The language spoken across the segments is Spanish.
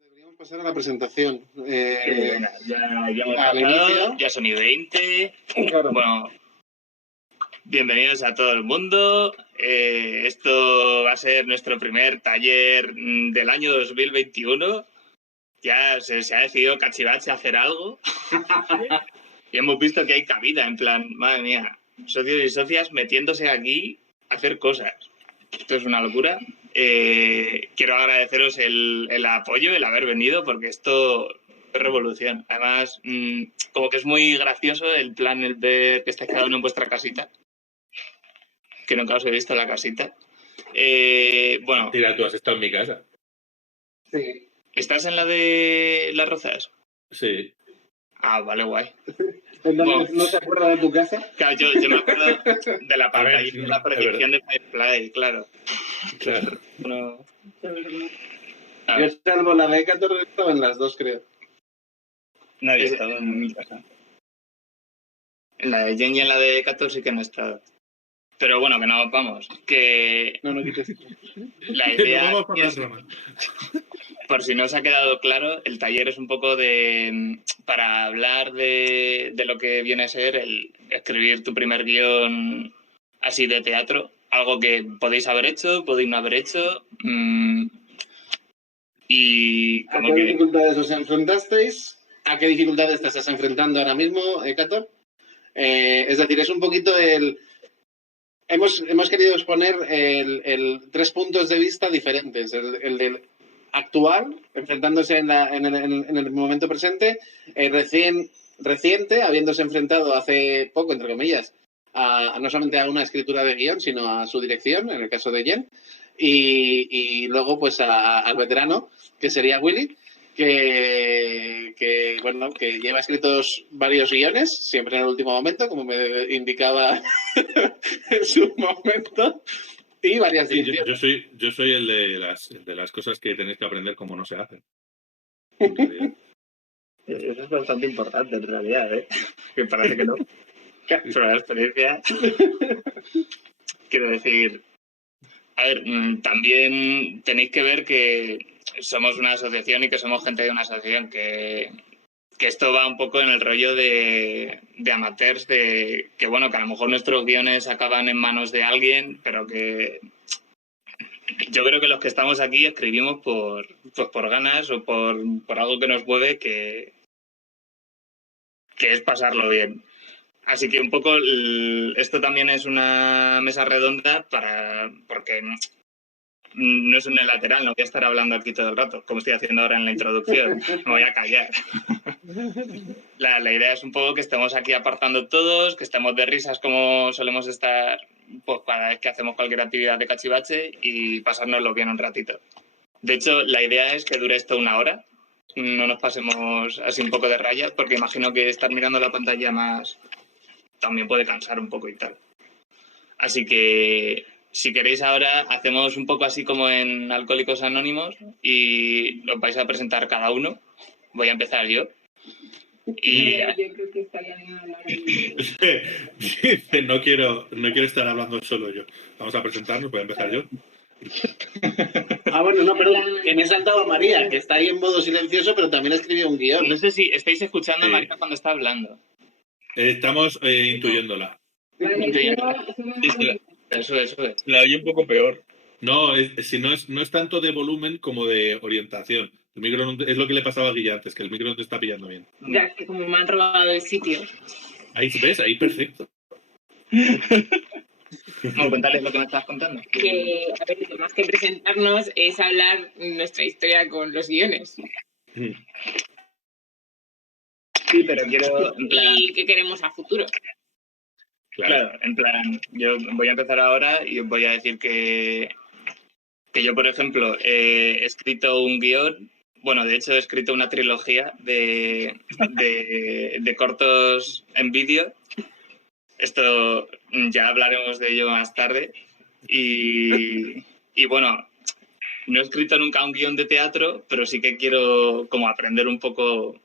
Deberíamos pasar a la presentación. Venga, ya hemos al pasado, inicio. ya son y 20. Claro. Bueno, bienvenidos a todo el mundo. Esto va a ser nuestro primer taller del año 2021. Ya se ha decidido Cachivache hacer algo. Y hemos visto que hay cabida, en plan, madre mía, socios y socias metiéndose aquí a hacer cosas. Esto es una locura. Quiero agradeceros el apoyo, el haber venido, porque esto es revolución. Además, como que es muy gracioso el plan, el ver que estáis cada uno en vuestra casita. Que nunca os he visto en la casita. Bueno. Tira, tú has estado en mi casa. Sí. ¿Estás en la de Las Rozas? Sí. Ah, vale, guay. Bueno, ¿no se acuerda de tu casa? Claro, yo me acuerdo de la pantalla de la proyección de Firefly, claro. Claro. No. Yo salvo la de 14 estaba en las dos, creo. Nadie ha estado en mi casa. En la de Jen y en la de 14 sí que no he estado. Pero bueno, que no, vamos, que... No quites. La idea vamos por es, las ramas. por si no os ha quedado claro, el taller es un poco para hablar de lo que viene a ser el escribir tu primer guión así de teatro, algo que podéis haber hecho, podéis no haber hecho, y ¿A como qué que... dificultades os enfrentasteis? ¿A qué dificultades te estás enfrentando ahora mismo, Héctor? Es decir, es un poquito el... Hemos querido exponer tres puntos de vista diferentes. El del actual, enfrentándose en el momento presente, reciente, habiéndose enfrentado hace poco, entre comillas, no solamente a una escritura de guión, sino a su dirección, en el caso de Jen, y luego pues al veterano, que sería Willy, que lleva escritos varios guiones, siempre en el último momento, como me indicaba en su momento, y varias Sí, direcciones. yo soy el de las cosas que tenéis que aprender como no se hacen. En realidad. Eso es bastante importante en realidad, ¿eh? Que parece que no. Pero la experiencia... Quiero decir... A ver, también tenéis que ver que somos una asociación y que somos gente de una asociación, que esto va un poco en el rollo de amateurs, que bueno, que a lo mejor nuestros guiones acaban en manos de alguien, pero que yo creo que los que estamos aquí escribimos por ganas o por algo que nos mueve, que es pasarlo bien. Así que un poco esto también es una mesa redonda porque no es unilateral, no voy a estar hablando aquí todo el rato, como estoy haciendo ahora en la introducción. Me voy a callar. La idea es un poco que estemos aquí apartando todos, que estemos de risas como solemos estar pues, cada vez que hacemos cualquier actividad de cachivache y pasárnoslo bien un ratito. De hecho, la idea es que dure esto 1 hora. No nos pasemos así un poco de raya, porque imagino que estar mirando la pantalla más también puede cansar un poco y tal. Así que, si queréis ahora, hacemos un poco así como en Alcohólicos Anónimos y los vais a presentar cada uno. Voy a empezar yo. Y yo creo que estaría bien hablar ahí. Dice, no quiero estar hablando solo yo. Vamos a presentarnos, voy a empezar yo. Bueno, no, perdón, que me he saltado a María, que está ahí en modo silencioso, pero también escribió un guión. no sé si estáis escuchando Sí. a María cuando está hablando. Estamos intuyéndola. Vale, Eso es. La oye un poco peor. No, no es tanto de volumen como de orientación. El micro es lo que le pasaba a Guilla antes, que el micro no te está pillando bien. Ya, es que como me han robado el sitio. Ahí ves, ahí perfecto. No, cuéntales lo que me estabas contando. Que, a ver, que más que presentarnos es hablar nuestra historia con los guiones. Sí, pero quiero... En plan, Y qué queremos a futuro. Claro, en plan, yo voy a empezar ahora y os voy a decir que yo, por ejemplo, he escrito un guión, bueno, de hecho he escrito una trilogía de cortos en vídeo. Esto ya hablaremos de ello más tarde. Y bueno, no he escrito nunca un guión de teatro, pero sí que quiero como aprender un poco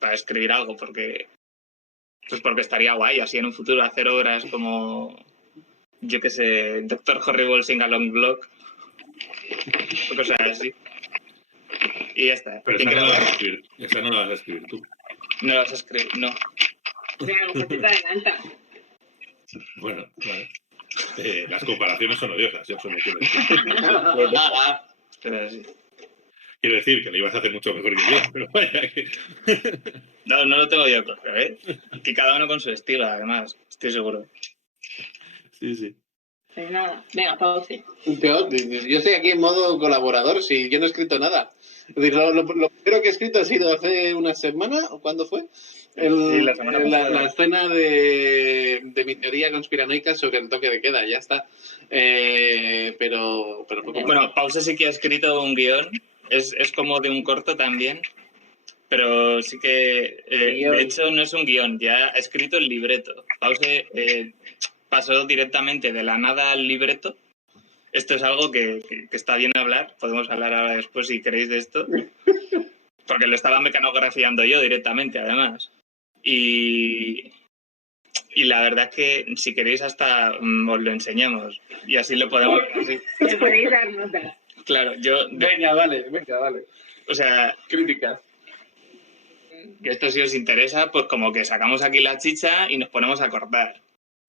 para escribir algo, porque estaría guay así en un futuro hacer obras como, yo qué sé, Doctor Horrible Sing Along Block o cosas así. Y ya está. Pero esa no la vas a escribir. Esa no la vas a escribir tú. No la vas a escribir, no. O sea, a lo mejor te adelanta. Bueno, vale. Las comparaciones son odiosas, yo eso no quiero decir. Pero así. Quiero decir que lo ibas a hacer mucho mejor que yo, pero vaya que... No lo tengo yo claro, ¿eh? Que cada uno con su estilo, además, estoy seguro. Sí. Pues nada, venga, pause. Yo estoy aquí en modo colaborador, si yo no he escrito nada. Es decir, lo primero que he escrito ha sido hace una semana, ¿o cuándo fue? Sí, la semana pasada. La escena de mi teoría conspiranoica sobre el toque de queda, ya está. Pero poco más. Bueno, Pause sí que ha escrito un guión, es como de un corto también, pero sí que, de hecho, no es un guión, ya ha escrito el libreto. Pause pasó directamente de la nada al libreto. Esto es algo que está bien hablar, podemos hablar ahora después si queréis de esto, porque lo estaba mecanografiando yo directamente, además. Y la verdad es que si queréis hasta os lo enseñamos y así lo podemos ver así. Le podéis dar notas. Claro, Venga, vale. o sea, Críticas. que esto si os interesa, pues como que sacamos aquí la chicha y nos ponemos a cortar.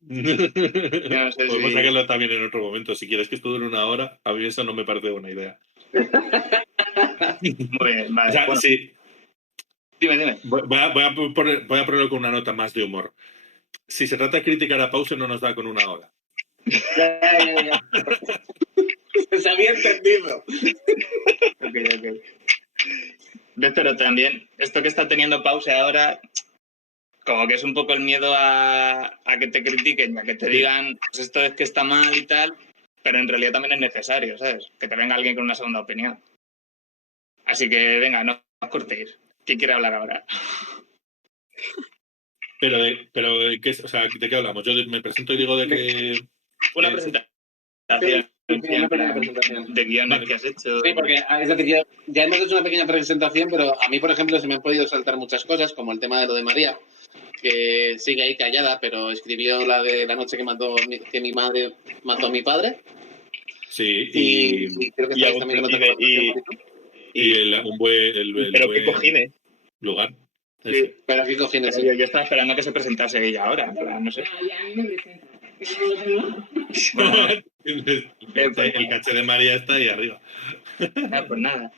No sé Podemos si- sacarlo también en otro momento. Si quieres que esto dure una hora, a mí eso no me parece buena idea. Muy bien, vale. O sea, Bueno, sí, dime. voy a ponerlo con una nota más de humor. Si se trata de criticar a Pause, no nos da con una hora. Ya. Se había entendido. Ok. Pero también, esto que está teniendo Pause ahora, como que es un poco el miedo a que te critiquen, a que te digan, pues esto es que está mal y tal, pero en realidad también es necesario, ¿sabes? Que te venga alguien con una segunda opinión. Así que venga, no os cortéis. ¿Quién quiere hablar ahora? Pero ¿de qué, o sea, ¿de qué hablamos? Yo me presento y digo de que... Una Sí. presentación Una pequeña presentación. de guiones Vale. que has hecho. Sí, porque es decir, ya hemos hecho una pequeña presentación, pero a mí, por ejemplo, se me han podido saltar muchas cosas, como el tema de lo de María, que sigue ahí callada, pero escribió la de la noche que mi madre mató a mi padre. Sí, Y creo que y estáis algo- también con otra y- colaboración. un buen Pero qué cojines. lugar. Sí, Pero aquí cojines. pero yo estaba esperando a que se presentase ella ahora. En plan, no sé. Ya a mí me presenta. Que no lo tengo. Bueno, El caché de María está ahí arriba. pues nada.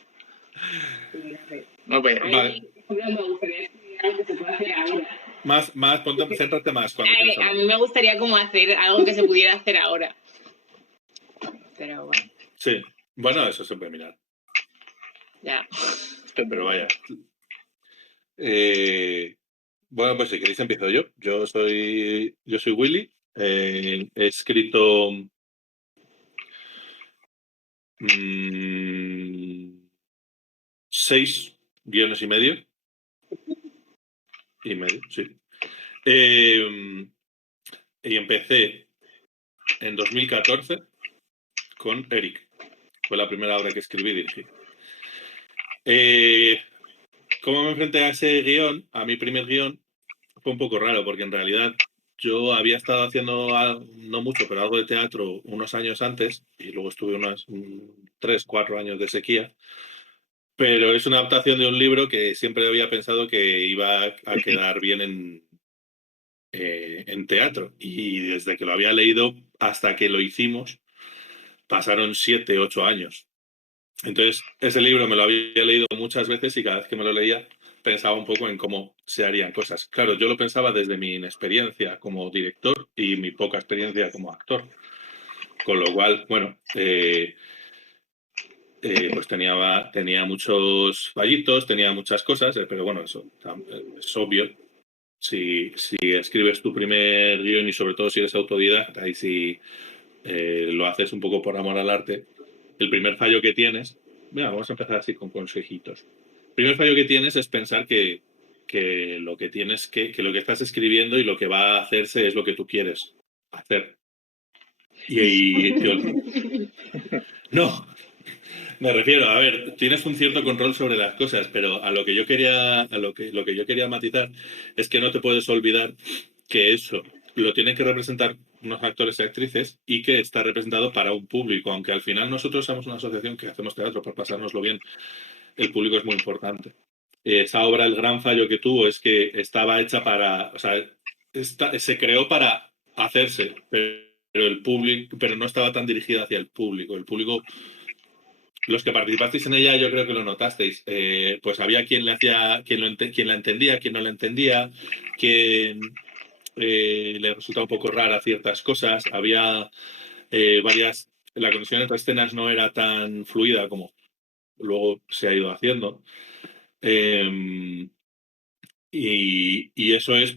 No, pues, A mí, Vale. por ejemplo, me gustaría escribir algo que se pueda hacer ahora. Céntrate más cuando quieras A hablar. mí me gustaría como hacer algo que se pudiera hacer ahora. Pero bueno, Sí, bueno, eso se puede mirar. ya. Pero vaya. Bueno, pues si queréis empiezo yo. Yo soy Willy. He escrito 6 guiones y medio. Sí. Y empecé en 2014 con Eric. Fue la primera obra que escribí y dirigí. ¿Cómo me enfrenté a ese guión? A mi primer guión fue un poco raro, porque en realidad yo había estado haciendo, no mucho, pero algo de teatro unos años antes, y luego estuve unos 3, 4 años de sequía. Pero es una adaptación de un libro que siempre había pensado que iba a quedar bien en teatro. Y desde que lo había leído hasta que lo hicimos, pasaron 7, 8 años. Entonces, ese libro me lo había leído muchas veces y cada vez que me lo leía pensaba un poco en cómo se harían cosas. Claro, yo lo pensaba desde mi inexperiencia como director y mi poca experiencia como actor. Con lo cual, bueno, pues tenía muchos fallitos, tenía muchas cosas, pero bueno, eso es obvio. Si escribes tu primer guión y sobre todo si eres autodidacta y si lo haces un poco por amor al arte, el primer fallo que tienes, mira, vamos a empezar así con consejitos. El primer fallo que tienes es pensar que lo que tienes que lo que estás escribiendo y lo que va a hacerse es lo que tú quieres hacer. No, me refiero, a ver, tienes un cierto control sobre las cosas, pero a lo que yo quería matizar es que no te puedes olvidar que eso lo tienen que representar unos actores y actrices y que está representado para un público, aunque al final nosotros somos una asociación que hacemos teatro por pasárnoslo bien, el público es muy importante. Esa obra, el gran fallo que tuvo es que estaba hecha para, o sea, se creó para hacerse, pero el público, pero no estaba tan dirigida hacia el público. El público, los que participasteis en ella, yo creo que lo notasteis. Pues había quien le hacía, quien la entendía, quien no la entendía, quien le resultaba un poco rara ciertas cosas. Había varias, la conexión entre escenas no era tan fluida como luego se ha ido haciendo. Y eso es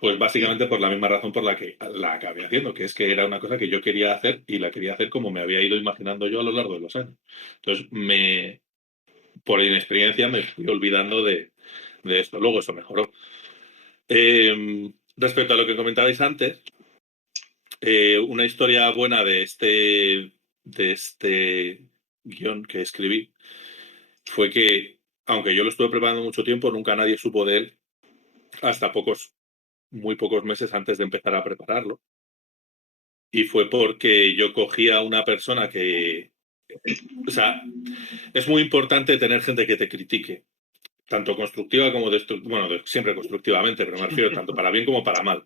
pues básicamente por la misma razón por la que la acabé haciendo, que es que era una cosa que yo quería hacer y la quería hacer como me había ido imaginando yo a lo largo de los años. Entonces, por inexperiencia me fui olvidando de esto. Luego eso mejoró. Respecto a lo que comentabais antes, una historia buena de este guión que escribí fue que, aunque yo lo estuve preparando mucho tiempo, nunca nadie supo de él hasta muy pocos meses antes de empezar a prepararlo. Y fue porque yo cogí a una persona que... O sea, es muy importante tener gente que te critique, tanto constructiva como destructiva. Bueno, siempre constructivamente, pero me refiero tanto para bien como para mal.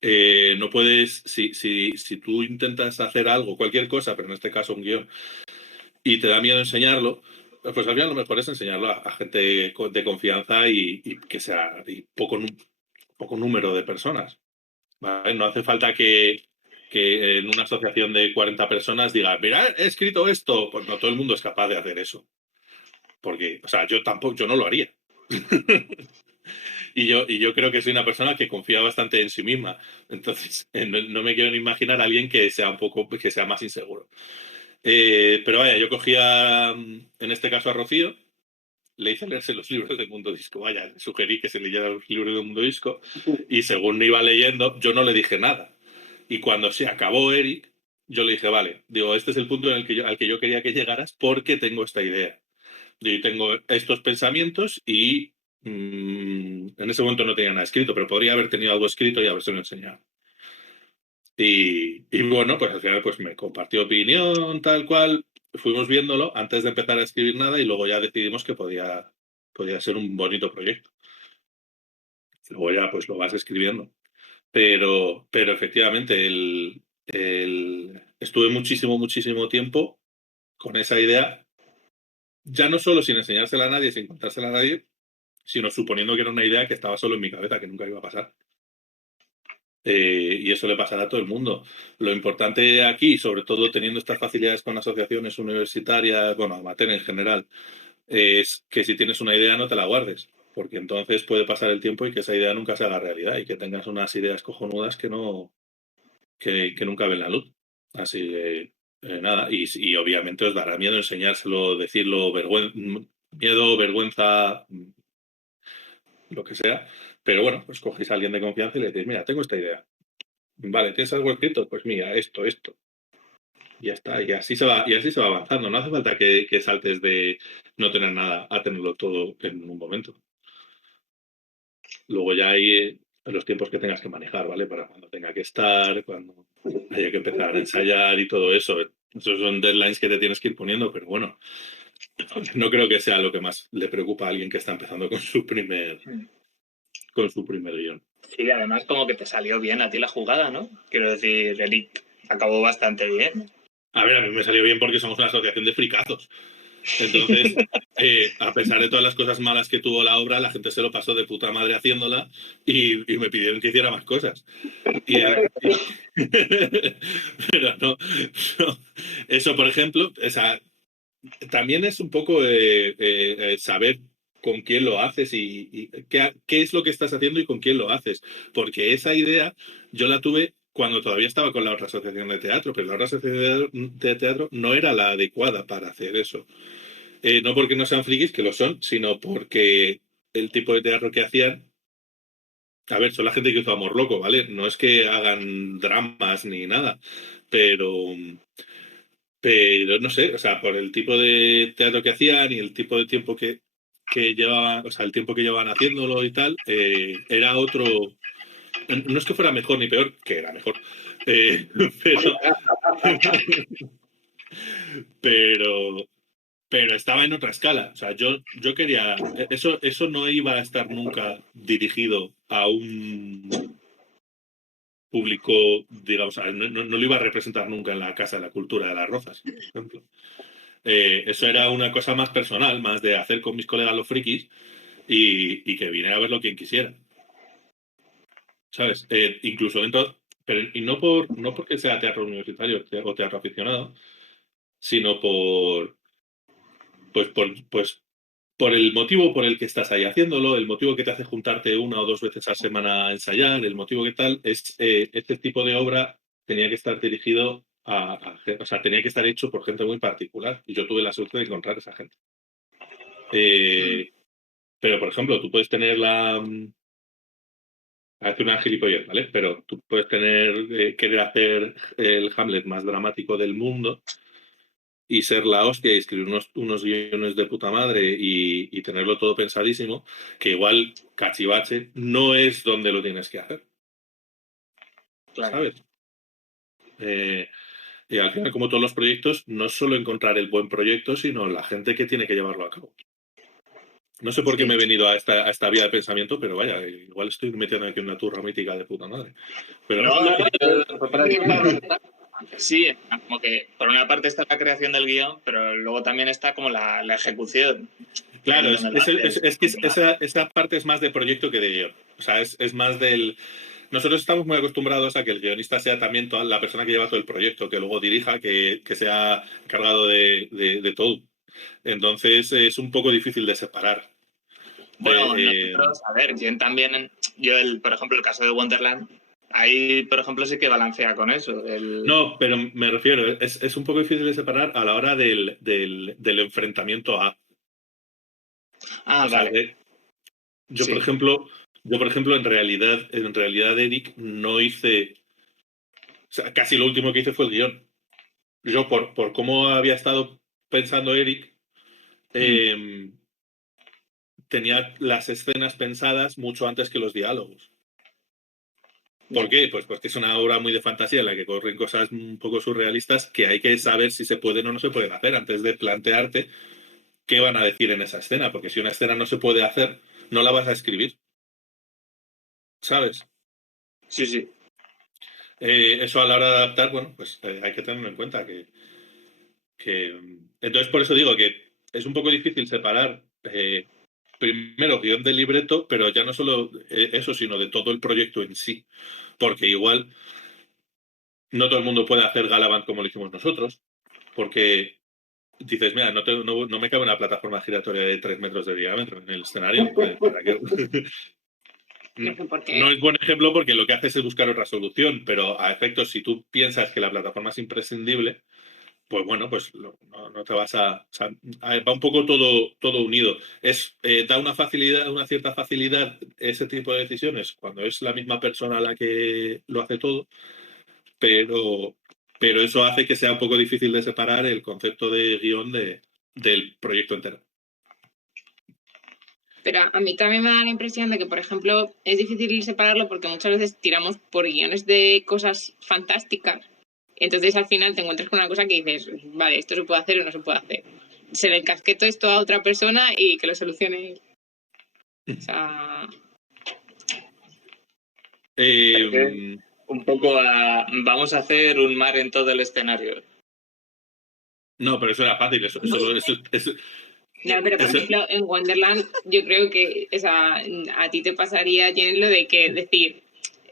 No puedes, si tú intentas hacer algo, cualquier cosa, pero en este caso un guión, y te da miedo enseñarlo, pues al final lo mejor es enseñarlo a gente de confianza y que sea poco número de personas. ¿Vale? No hace falta que en una asociación de 40 personas diga, mira, he escrito esto. Pues no todo el mundo es capaz de hacer eso. Porque, o sea, yo no lo haría. y yo creo que soy una persona que confía bastante en sí misma. Entonces, no me quiero ni imaginar a alguien que sea más inseguro. Pero vaya, yo cogía, en este caso a Rocío, le hice leerse los libros de Mundo Disco. Vaya, le sugerí que se leyera los libros de Mundo Disco y según iba leyendo, yo no le dije nada. Y cuando se acabó Eric, yo le dije, vale, digo, este es el punto en el que al que yo quería que llegaras porque tengo esta idea. Yo tengo estos pensamientos y en ese momento no tenía nada escrito, pero podría haber tenido algo escrito y habérselo enseñado. Y bueno, pues al final pues me compartió opinión, tal cual. Fuimos viéndolo antes de empezar a escribir nada y luego ya decidimos que podía ser un bonito proyecto. Luego ya pues lo vas escribiendo. Pero efectivamente estuve muchísimo tiempo con esa idea, ya no solo sin enseñársela a nadie, sin contársela a nadie, sino suponiendo que era una idea que estaba solo en mi cabeza, que nunca iba a pasar. Y eso le pasará a todo el mundo. Lo importante aquí, sobre todo teniendo estas facilidades con asociaciones universitarias, bueno, amateur en general, es que si tienes una idea no te la guardes, porque entonces puede pasar el tiempo y que esa idea nunca se haga realidad y que tengas unas ideas cojonudas que nunca ven la luz. Así que nada, y obviamente os dará miedo enseñárselo, decirlo, miedo, vergüenza, lo que sea. Pero bueno, pues cogéis a alguien de confianza y le decís, mira, tengo esta idea. Vale, ¿tienes algo escrito? Pues mira, esto. Y ya está, y así se va avanzando. No hace falta que saltes de no tener nada a tenerlo todo en un momento. Luego ya hay los tiempos que tengas que manejar, ¿vale? Para cuando tenga que estar, cuando haya que empezar a ensayar y todo eso. Esos son deadlines que te tienes que ir poniendo, pero bueno, no creo que sea lo que más le preocupa a alguien que está empezando con su primer guión. Sí, además como que te salió bien a ti la jugada, ¿no? Quiero decir, Eric acabó bastante bien. A ver, a mí me salió bien porque somos una asociación de fricazos. Entonces, a pesar de todas las cosas malas que tuvo la obra, la gente se lo pasó de puta madre haciéndola y me pidieron que hiciera más cosas. Pero no. Eso, por ejemplo, también es un poco saber con quién lo haces y qué es lo que estás haciendo y con quién lo haces. Porque esa idea yo la tuve cuando todavía estaba con la otra asociación de teatro, pero la otra asociación de teatro no era la adecuada para hacer eso. No porque no sean frikis, que lo son, sino porque el tipo de teatro que hacían, a ver, son la gente que hizo Amor Loco, ¿vale? No es que hagan dramas ni nada, pero no sé, o sea, por el tipo de teatro que hacían y el tipo de tiempo que llevaban, o sea, el tiempo que llevaban haciéndolo y tal, era otro no es que fuera mejor ni peor, que era mejor, pero, pero estaba en otra escala. O sea, yo quería... Eso no iba a estar nunca dirigido a un público, digamos, no lo iba a representar nunca en la Casa de la Cultura de las Rozas, por ejemplo. Eso era una cosa más personal, más de hacer con mis colegas los frikis y que viniera a verlo quien quisiera. ¿Sabes? Incluso dentro... Pero, y no porque sea teatro universitario o teatro aficionado, sino por el motivo por el que estás ahí haciéndolo, el motivo que te hace juntarte 1 o 2 veces a la semana a ensayar, el motivo que tal, es este tipo de obra tenía que estar dirigido o sea, tenía que estar hecho por gente muy particular. Y yo tuve la suerte de encontrar a esa gente. Pero, por ejemplo, tú puedes tener hace una gilipollez, ¿vale? Pero tú puedes querer hacer el Hamlet más dramático del mundo y ser la hostia y escribir unos guiones de puta madre y tenerlo todo pensadísimo, que igual Cachivache no es donde lo tienes que hacer. Claro. ¿Sabes? Y al final, como todos los proyectos, no es solo encontrar el buen proyecto, sino la gente que tiene que llevarlo a cabo. No sé por qué me he venido a esta vía de pensamiento, pero vaya, igual estoy metiendo aquí una turra mítica de puta madre. Pero sí, como que por una parte está la creación del guión, pero luego también está como la ejecución. Claro, es que esa parte es más de proyecto que de guión. O sea, es más del... Nosotros estamos muy acostumbrados a que el guionista sea también toda la persona que lleva todo el proyecto, que luego dirija, que sea encargado de todo. Entonces es un poco difícil de separar. Bueno, nosotros, a ver, por ejemplo, el caso de Wonderland, ahí, por ejemplo, sí que balancea con eso. No, pero me refiero, es un poco difícil de separar a la hora del enfrentamiento a... Ah, vale. Yo, por ejemplo, en realidad Eric no hice... O sea, casi lo último que hice fue el guión. Yo, por cómo había estado pensando Eric, tenía las escenas pensadas mucho antes que los diálogos. ¿Por qué? Pues porque es una obra muy de fantasía en la que corren cosas un poco surrealistas que hay que saber si se pueden o no se pueden hacer antes de plantearte qué van a decir en esa escena. Porque si una escena no se puede hacer, no la vas a escribir. ¿Sabes? Sí, sí. Eso a la hora de adaptar, bueno, pues hay que tenerlo en cuenta que... Entonces, por eso digo que es un poco difícil separar primero guión del libreto, pero ya no solo eso, sino de todo el proyecto en sí. Porque igual no todo el mundo puede hacer Galavant como lo hicimos nosotros, porque dices, mira, no me cabe una plataforma giratoria de 3 metros de diámetro en el escenario. ¿Para qué? No sé por qué. No es buen ejemplo porque lo que haces es buscar otra solución, pero a efectos, si tú piensas que la plataforma es imprescindible, pues bueno, pues no te vas a... O sea, va un poco todo unido. Da una cierta facilidad ese tipo de decisiones cuando es la misma persona la que lo hace todo, pero eso hace que sea un poco difícil de separar el concepto de guión del proyecto entero. Pero a mí también me da la impresión de que, por ejemplo, es difícil separarlo porque muchas veces tiramos por guiones de cosas fantásticas. Entonces al final te encuentras con una cosa que dices, vale, esto se puede hacer o no se puede hacer. Se le encasqueto esto a otra persona y que lo solucione. O sea... Un poco vamos a hacer un mar en todo el escenario. No, pero eso era fácil. Eso No, pero por ejemplo, en Wonderland yo creo que a ti te pasaría, Jen, lo de que decir,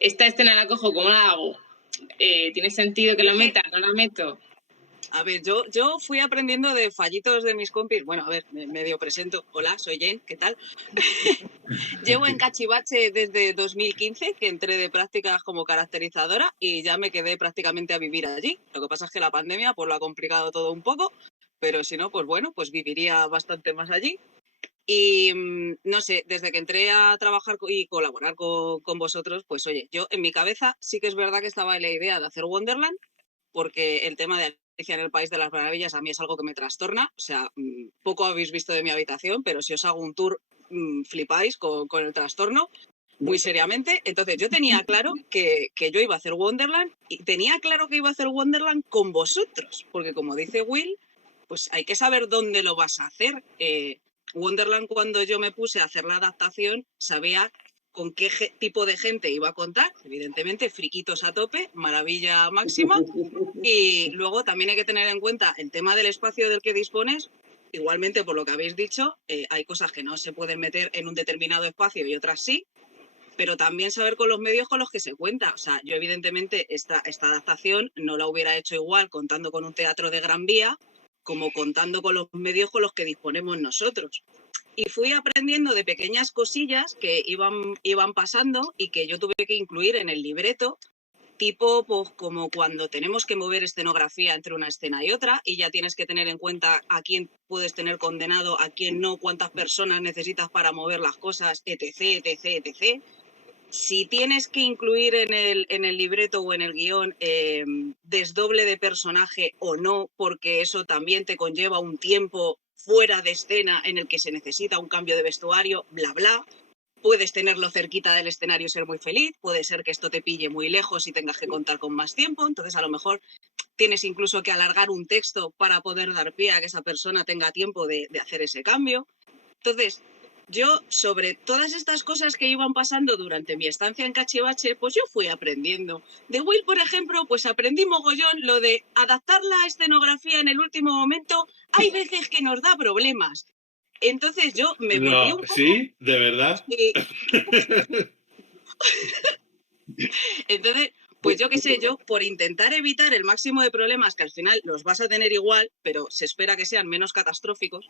esta escena la cojo, ¿cómo la hago? ¿Tiene sentido que la meta? ¿No la meto? A ver, yo fui aprendiendo de fallitos de mis compis. Bueno, a ver, me medio presento. Hola, soy Jen, ¿qué tal? Llevo en Cachivache desde 2015, que entré de prácticas como caracterizadora y ya me quedé prácticamente a vivir allí. Lo que pasa es que la pandemia pues lo ha complicado todo un poco, pero si no, pues bueno, pues viviría bastante más allí. Y no sé, desde que entré a trabajar y colaborar con vosotros, pues oye, yo en mi cabeza sí que es verdad que estaba la idea de hacer Wonderland, porque el tema de Alicia en el País de las Maravillas a mí es algo que me trastorna. O sea, poco habéis visto de mi habitación, pero si os hago un tour, flipáis con el trastorno. muy seriamente. Entonces yo tenía claro que yo iba a hacer Wonderland y tenía claro que iba a hacer Wonderland con vosotros, porque como dice Will, pues hay que saber dónde lo vas a hacer. Wonderland, cuando yo me puse a hacer la adaptación, sabía con qué tipo de gente iba a contar. Evidentemente, friquitos a tope, maravilla máxima. Y luego también hay que tener en cuenta el tema del espacio del que dispones. Igualmente, por lo que habéis dicho, hay cosas que no se pueden meter en un determinado espacio y otras sí, pero también saber con los medios con los que se cuenta. O sea, yo evidentemente esta adaptación no la hubiera hecho igual contando con un teatro de Gran Vía como contando con los medios con los que disponemos nosotros. Y fui aprendiendo de pequeñas cosillas que iban pasando y que yo tuve que incluir en el libreto, tipo pues, como cuando tenemos que mover escenografía entre una escena y otra y ya tienes que tener en cuenta a quién puedes tener condenado, a quién no, cuántas personas necesitas para mover las cosas, etc, etc, etc. Si tienes que incluir en el libreto o en el guión desdoble de personaje o no, porque eso también te conlleva un tiempo fuera de escena en el que se necesita un cambio de vestuario, bla, bla. Puedes tenerlo cerquita del escenario y ser muy feliz, puede ser que esto te pille muy lejos y tengas que contar con más tiempo, entonces a lo mejor tienes incluso que alargar un texto para poder dar pie a que esa persona tenga tiempo de hacer ese cambio. Entonces, yo sobre todas estas cosas que iban pasando durante mi estancia en Cachivache, pues yo fui aprendiendo. De Will, por ejemplo, pues aprendí mogollón lo de adaptar la escenografía en el último momento. Hay veces que nos da problemas. Entonces yo me volví un poco... ¿Sí? ¿De verdad? Sí. Entonces, pues yo qué sé, yo por intentar evitar el máximo de problemas que al final los vas a tener igual, pero se espera que sean menos catastróficos.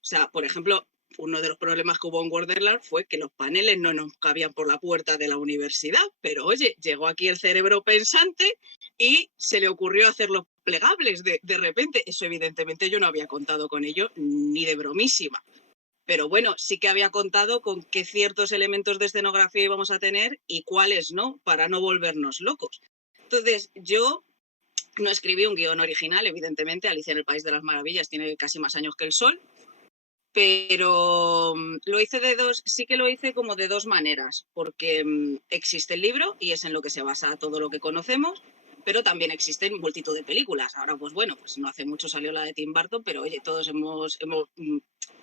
O sea, por ejemplo, uno de los problemas que hubo en Wonderland fue que los paneles no nos cabían por la puerta de la universidad, pero oye, llegó aquí el cerebro pensante y se le ocurrió hacerlos plegables de repente. Eso evidentemente yo no había contado con ello ni de bromísima. Pero bueno, sí que había contado con qué ciertos elementos de escenografía íbamos a tener y cuáles no, para no volvernos locos. Entonces, yo no escribí un guión original, evidentemente. Alicia en el País de las Maravillas tiene casi más años que el sol, pero lo hice sí que lo hice como de dos maneras, porque existe el libro y es en lo que se basa todo lo que conocemos, pero también existen multitud de películas. Ahora, pues bueno, pues no hace mucho salió la de Tim Burton, pero oye, todos hemos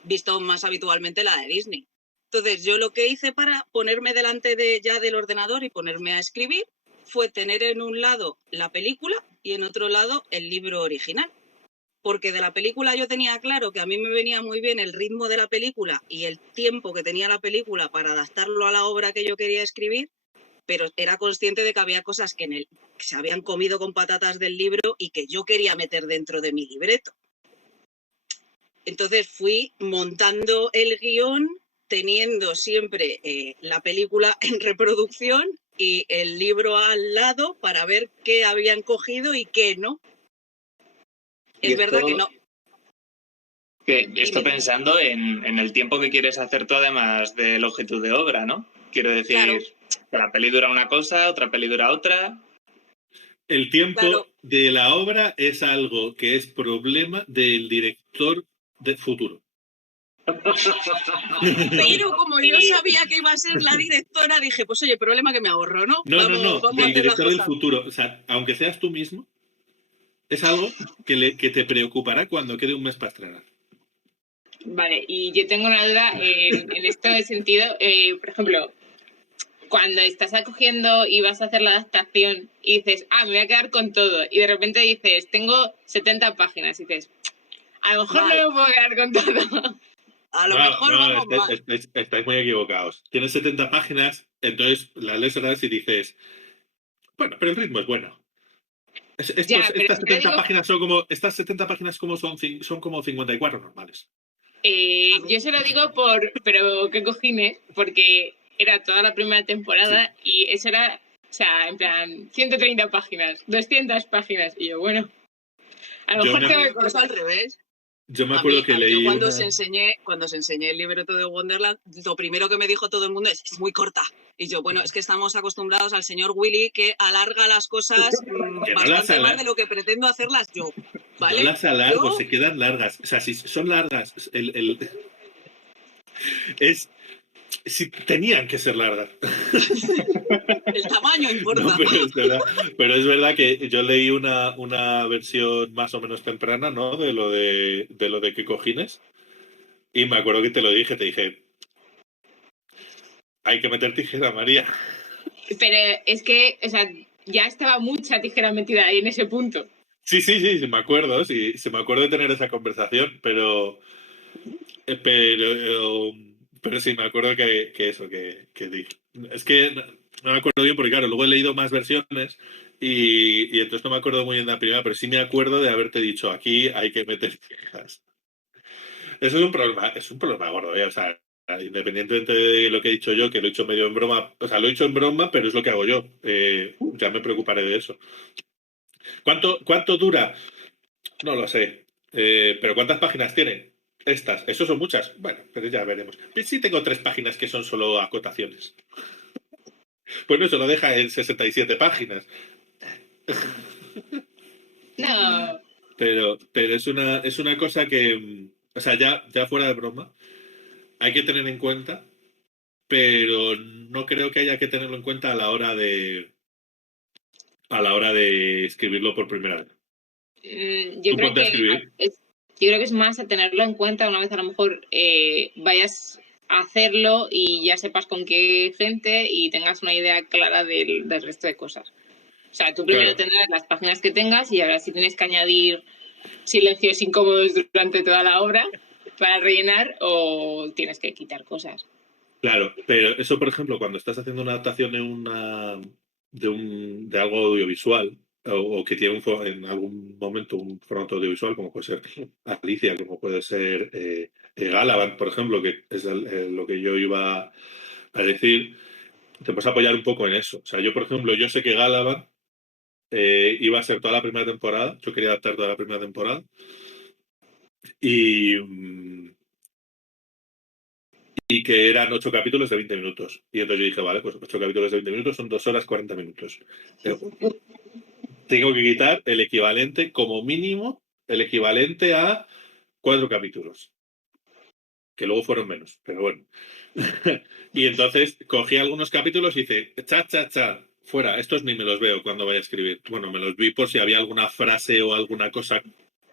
visto más habitualmente la de Disney. Entonces, yo lo que hice para ponerme delante ya del ordenador y ponerme a escribir fue tener en un lado la película y en otro lado el libro original. Porque de la película yo tenía claro que a mí me venía muy bien el ritmo de la película y el tiempo que tenía la película para adaptarlo a la obra que yo quería escribir, pero era consciente de que había cosas que se habían comido con patatas del libro y que yo quería meter dentro de mi libreto. Entonces fui montando el guión teniendo siempre la película en reproducción y el libro al lado para ver qué habían cogido y qué no. Es verdad que no. Que esto pensando en el tiempo que quieres hacer tú, además de longitud de obra, ¿no? Quiero decir, claro, que la peli dura una cosa, otra peli dura otra. El tiempo de la obra es algo que es problema del director de futuro. Pero como yo sabía que iba a ser la directora, dije, pues oye, problema que me ahorro, ¿no? No, del director del futuro. O sea, aunque seas tú mismo, es algo que te preocupará cuando quede un mes para estrenar. Vale, y yo tengo una duda en este sentido. Por ejemplo, cuando estás acogiendo y vas a hacer la adaptación y dices, me voy a quedar con todo, y de repente dices, tengo 70 páginas, y dices, a lo mejor no me puedo quedar con todo. A lo mejor vamos mal. Estáis muy equivocados. Tienes 70 páginas, entonces las lees y dices, bueno, pero el ritmo es bueno. Estas 70 páginas son como, estas 70 páginas como son como 54 normales. Yo se lo digo pero qué cojines, porque era toda la primera temporada y eso era, o sea, en plan, 130 páginas, 200 páginas, y yo, bueno, a lo mejor tengo que cortar al revés. Yo me acuerdo que leí. Yo cuando os enseñé el libreto de Wonderland, lo primero que me dijo todo el mundo es muy corta. Y yo, bueno, es que estamos acostumbrados al señor Willy que alarga las cosas bastante más de lo que pretendo hacerlas yo. ¿Vale? No las alargo, se quedan largas. O sea, si son largas, es Sí, tenían que ser largas. El tamaño importa. No, pero es verdad que yo leí una versión más o menos temprana, ¿no? De lo de qué cojines. Y me acuerdo que te lo dije, te dije, hay que meter tijera, María. Pero es que, o sea, ya estaba mucha tijera metida ahí en ese punto. Sí, me acuerdo, sí me acuerdo de tener esa conversación, pero sí, me acuerdo que eso, que dije. Es que no me acuerdo bien porque, claro, luego he leído más versiones y entonces no me acuerdo muy bien de la primera, pero sí me acuerdo de haberte dicho, aquí hay que meter tijas. Eso es un problema gordo, ¿eh? O sea, independientemente de lo que he dicho yo, que lo he dicho medio en broma, o sea, lo he dicho en broma, pero es lo que hago yo. Ya me preocuparé de eso. ¿Cuánto dura? No lo sé. Pero ¿cuántas páginas tiene? Estas. Eso son muchas. Bueno, pero ya veremos. Sí tengo 3 páginas que son solo acotaciones. Pues no, se lo deja en 67 páginas. No. Pero es una cosa que, o sea, ya fuera de broma, hay que tener en cuenta, pero no creo que haya que tenerlo en cuenta a la hora de escribirlo por primera vez. Yo Tú creo ponte a que escribir. yo creo que es más a tenerlo en cuenta una vez a lo mejor vayas a hacerlo y ya sepas con qué gente y tengas una idea clara del resto de cosas. O sea, tú primero Claro. tendrás las páginas que tengas y ahora si tienes que añadir silencios incómodos durante toda la obra para rellenar o tienes que quitar cosas. Claro, pero eso, por ejemplo, cuando estás haciendo una adaptación de algo audiovisual o que tiene en algún momento un formato audiovisual, como puede ser Alicia, como puede ser Galavant, por ejemplo, que es lo que yo iba a decir, te puedes apoyar un poco en eso. O sea, yo, por ejemplo, yo sé que Galavant iba a ser toda la primera temporada, yo quería adaptar toda la primera temporada y que eran 8 capítulos de 20 minutos. Y entonces yo dije, vale, pues 8 capítulos de 20 minutos son 2 horas 40 minutos. Tengo que quitar el equivalente, como mínimo, el equivalente a 4 capítulos. Que luego fueron menos, pero bueno. Y entonces cogí algunos capítulos y hice, cha, fuera, estos ni me los veo cuando vaya a escribir. Bueno, me los vi por si había alguna frase o alguna cosa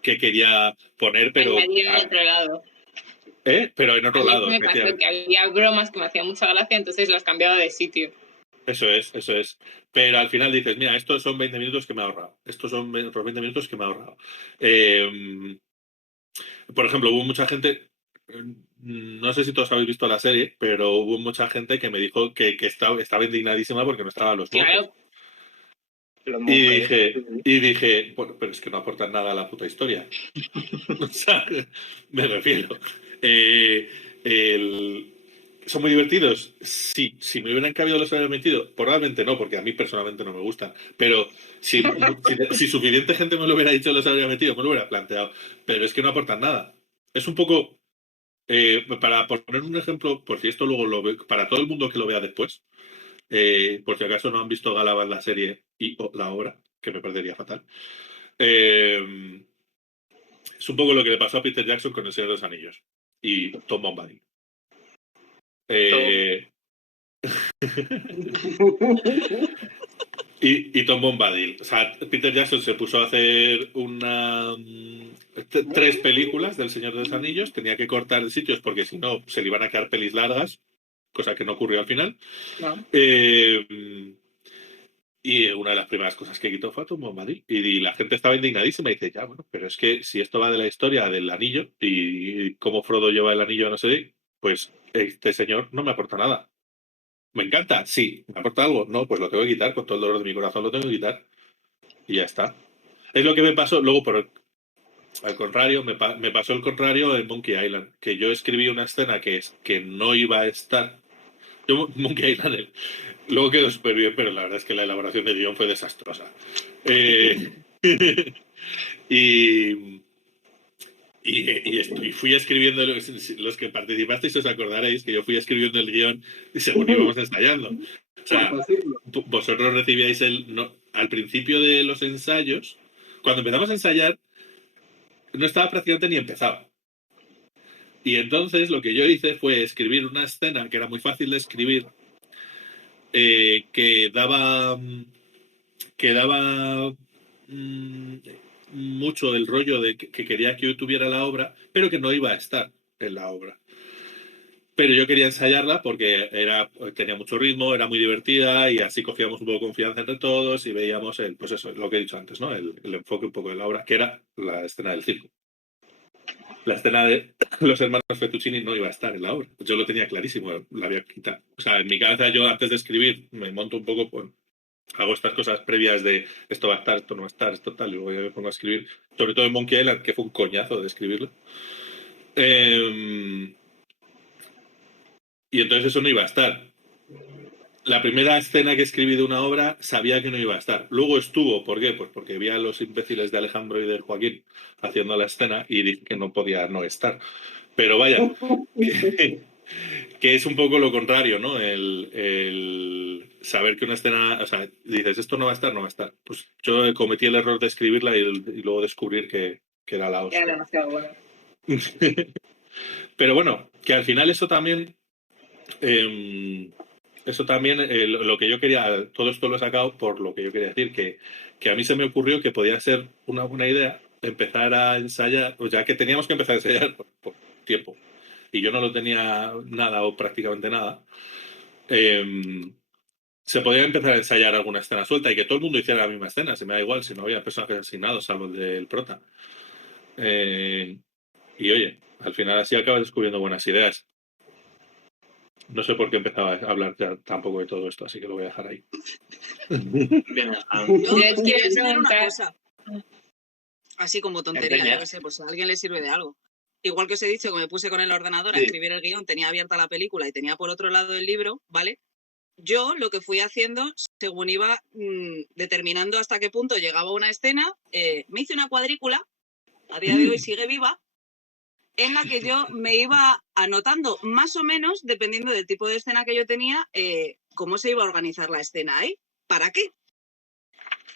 que quería poner, pero... Añadir en otro lado. Pero en otro A mí lado, me pasó efectivamente. que había bromas que me hacían mucha gracia, entonces las cambiaba de sitio. Eso es. Pero al final dices, mira, estos son 20 minutos que me he ahorrado. Estos son otros 20 minutos que me he ahorrado. Por ejemplo, hubo mucha gente, no sé si todos habéis visto la serie, pero hubo mucha gente que me dijo que estaba indignadísima porque no estaban los monjes. Claro, Los Y monjes. dije, bueno, pero es que no aportan nada a la puta historia. O sea, me refiero. Eh, ¿Son muy divertidos? Sí. Si me hubieran cabido los habría metido, probablemente no, porque a mí personalmente no me gustan. Pero si suficiente gente me lo hubiera dicho los habría metido, me lo hubiera planteado. Pero es que no aportan nada. Es un poco, para poner un ejemplo, por si esto luego lo ve, para todo el mundo que lo vea después, por si acaso no han visto Galavan la serie o la obra, que me perdería fatal. Es un poco lo que le pasó a Peter Jackson con El Señor de los Anillos y Tom Bombadil. Y Tom Bombadil. O sea, Peter Jackson se puso a hacer 3 películas del Señor de los Anillos. Tenía que cortar sitios porque si no se le iban a quedar pelis largas, cosa que no ocurrió al final. no. Y una de las primeras cosas que quitó fue a Tom Bombadil. Y la gente estaba indignadísima y dice, ya, bueno, pero es que si esto va de la historia del anillo y cómo Frodo lleva el anillo a no sé qué, pues este señor no me aporta nada. ¿Me encanta? Sí. ¿Me aporta algo? No, pues lo tengo que quitar, con todo el dolor de mi corazón lo tengo que quitar. Y ya está. Es lo que me pasó, luego al contrario, me pasó el contrario en Monkey Island, que yo escribí una escena que no iba a estar. Yo, Monkey Island, luego quedó súper bien, pero la verdad es que la elaboración del guión fue desastrosa. Y fui escribiendo, los que participasteis os acordaréis que yo fui escribiendo el guión y según íbamos ensayando. O sea, vosotros recibíais al principio de los ensayos, cuando empezamos a ensayar, no estaba prácticamente ni empezado. Y entonces lo que yo hice fue escribir una escena que era muy fácil de escribir, que daba mucho el rollo de que quería que yo tuviera la obra, pero que no iba a estar en la obra. Pero yo quería ensayarla porque tenía mucho ritmo, era muy divertida y así cogíamos un poco de confianza entre todos y veíamos pues eso, lo que he dicho antes, ¿no? El enfoque un poco de la obra, que era la escena del circo. La escena de los hermanos Fettuccini no iba a estar en la obra. Yo lo tenía clarísimo, la había quitado. O sea, en mi cabeza yo antes de escribir me monto un poco, pues, hago estas cosas previas de esto va a estar, esto no va a estar, esto tal, y luego ya me pongo a escribir, sobre todo en Monkey Island, que fue un coñazo de escribirlo. Y entonces eso no iba a estar. La primera escena que escribí de una obra sabía que no iba a estar. Luego estuvo, ¿por qué? Pues porque vi a los imbéciles de Alejandro y de Joaquín haciendo la escena y dije que no podía no estar. Pero vaya, que es un poco lo contrario, ¿no? El saber que una escena, o sea, dices, esto no va a estar, no va a estar. Pues yo cometí el error de escribirla y luego descubrir que era la hostia. Era demasiado bueno. Pero bueno, que al final eso también, lo que yo quería, todo esto lo he sacado por lo que yo quería decir, que a mí se me ocurrió que podía ser una buena idea empezar a ensayar, o ya que teníamos que empezar a ensayar por tiempo, y yo no lo tenía nada o prácticamente nada, se podía empezar a ensayar alguna escena suelta y que todo el mundo hiciera la misma escena, se me da igual si no había personajes asignados, salvo el del prota. Y oye, al final así acabas descubriendo buenas ideas. No sé por qué empezaba a hablar ya tampoco de todo esto, así que lo voy a dejar ahí. Bien, Yo Les quiero quiero enseñar una preguntar- cosa. Así como tontería, Enseña. yo qué sé, pues a alguien le sirve de algo. Igual que os he dicho que me puse con el ordenador a Sí. escribir el guión, tenía abierta la película y tenía por otro lado el libro, ¿vale? Yo lo que fui haciendo, según iba determinando hasta qué punto llegaba una escena, me hice una cuadrícula, a día de hoy sigue viva, en la que yo me iba anotando más o menos, dependiendo del tipo de escena que yo tenía, cómo se iba a organizar la escena ahí. ¿Para qué?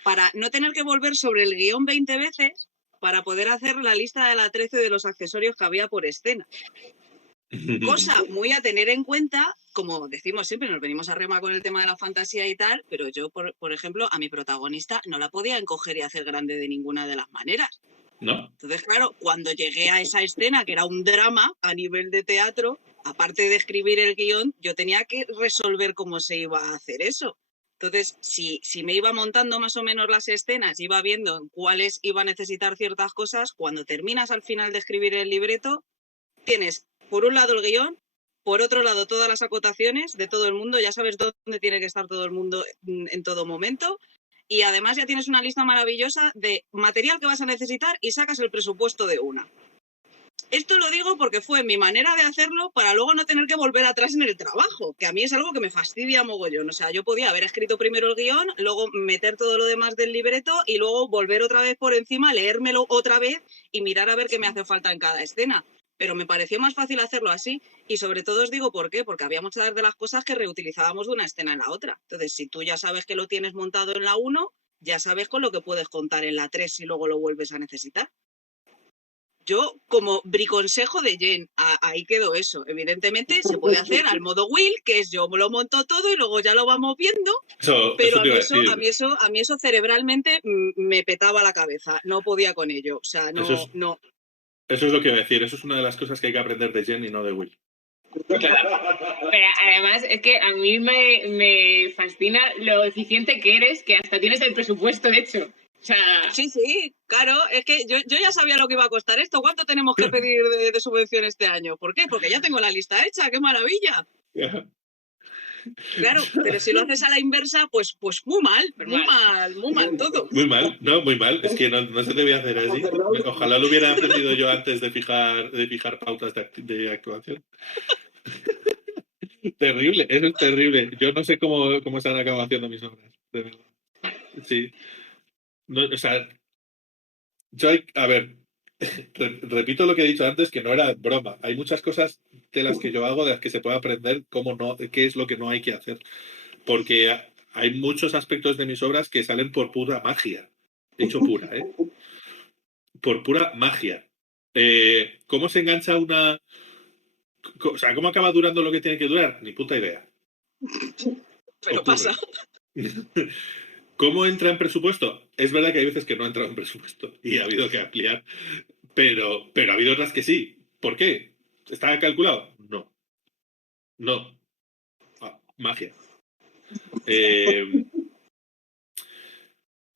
Para no tener que volver sobre el guión 20 veces para poder hacer la lista del atrezo y de los accesorios que había por escena. Cosa muy a tener en cuenta, como decimos siempre, nos venimos a rema con el tema de la fantasía y tal, pero yo, por ejemplo, a mi protagonista no la podía encoger y hacer grande de ninguna de las maneras. ¿No? Entonces, claro, cuando llegué a esa escena, que era un drama a nivel de teatro, aparte de escribir el guión, yo tenía que resolver cómo se iba a hacer eso. Entonces, si me iba montando más o menos las escenas, iba viendo en cuáles iba a necesitar ciertas cosas, cuando terminas al final de escribir el libreto, tienes por un lado el guión, por otro lado todas las acotaciones de todo el mundo, ya sabes dónde tiene que estar todo el mundo en todo momento, y además ya tienes una lista maravillosa de material que vas a necesitar y sacas el presupuesto de una. Esto lo digo porque fue mi manera de hacerlo para luego no tener que volver atrás en el trabajo, que a mí es algo que me fastidia mogollón. O sea, yo podía haber escrito primero el guión, luego meter todo lo demás del libreto y luego volver otra vez por encima, leérmelo otra vez y mirar a ver qué me hace falta en cada escena. Pero me pareció más fácil hacerlo así y sobre todo os digo por qué, porque había muchas de las cosas que reutilizábamos de una escena en la otra. Entonces, si tú ya sabes que lo tienes montado en la 1, ya sabes con lo que puedes contar en la 3 si luego lo vuelves a necesitar. Yo, como briconsejo de Jen, ahí quedó eso. Evidentemente, se puede hacer al modo Will, que es yo me lo monto todo y luego ya lo vamos viendo, pero Eso a mí eso cerebralmente me petaba la cabeza. No podía con ello. O sea, no. Eso es lo que iba a decir. Eso es una de las cosas que hay que aprender de Jen y no de Will. Pero además es que a mí me fascina lo eficiente que eres, que hasta tienes el presupuesto hecho. O sea, Sí, claro, es que yo ya sabía lo que iba a costar esto. ¿Cuánto tenemos que pedir de subvención este año? ¿Por qué? Porque ya tengo la lista hecha, ¡qué maravilla! Claro, pero si lo haces a la inversa, pues muy mal todo. Muy mal, no, muy mal. Es que no se debía hacer así. Ojalá lo hubiera aprendido yo antes de fijar pautas de actuación. Terrible, eso es terrible. Yo no sé cómo se han acabado haciendo mis obras, de verdad. Sí. No, o sea, a ver, repito lo que he dicho antes, que no era broma. Hay muchas cosas de las que yo hago, de las que se puede aprender qué es lo que no hay que hacer. Porque hay muchos aspectos de mis obras que salen por pura magia. He dicho pura, Por pura magia. ¿Cómo se engancha O sea, ¿cómo acaba durando lo que tiene que durar? Ni puta idea. Pero Ocurre. pasa. ¿Cómo entra en presupuesto? Es verdad que hay veces que no ha entrado en presupuesto y ha habido que ampliar, pero ha habido otras que sí. ¿Por qué? ¿Estaba calculado? No. No. Magia.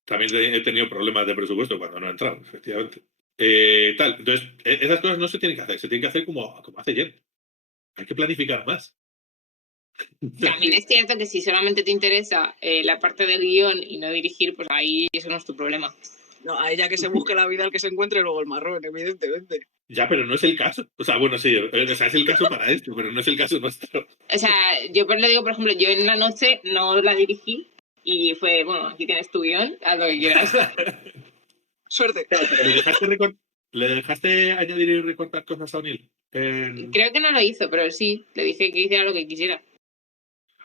También he tenido problemas de presupuesto cuando no ha entrado, efectivamente. Entonces, esas cosas no se tienen que hacer, se tienen que hacer como hace Jen. Hay que planificar más. También es cierto que si solamente te interesa la parte del guión y no dirigir, pues ahí eso no es tu problema. No, a ella que se busque la vida el que se encuentre luego el marrón, evidentemente. Ya, pero no es el caso. O sea, bueno, sí, o sea, es el caso para esto, pero no es el caso nuestro. O sea, yo le digo, por ejemplo, yo en la noche no la dirigí y fue, bueno, aquí tienes tu guión, haz lo que quieras. Suerte. ¿Le dejaste añadir y recortar cosas a O'Neill? Creo que no lo hizo, pero sí, le dije que hiciera lo que quisiera.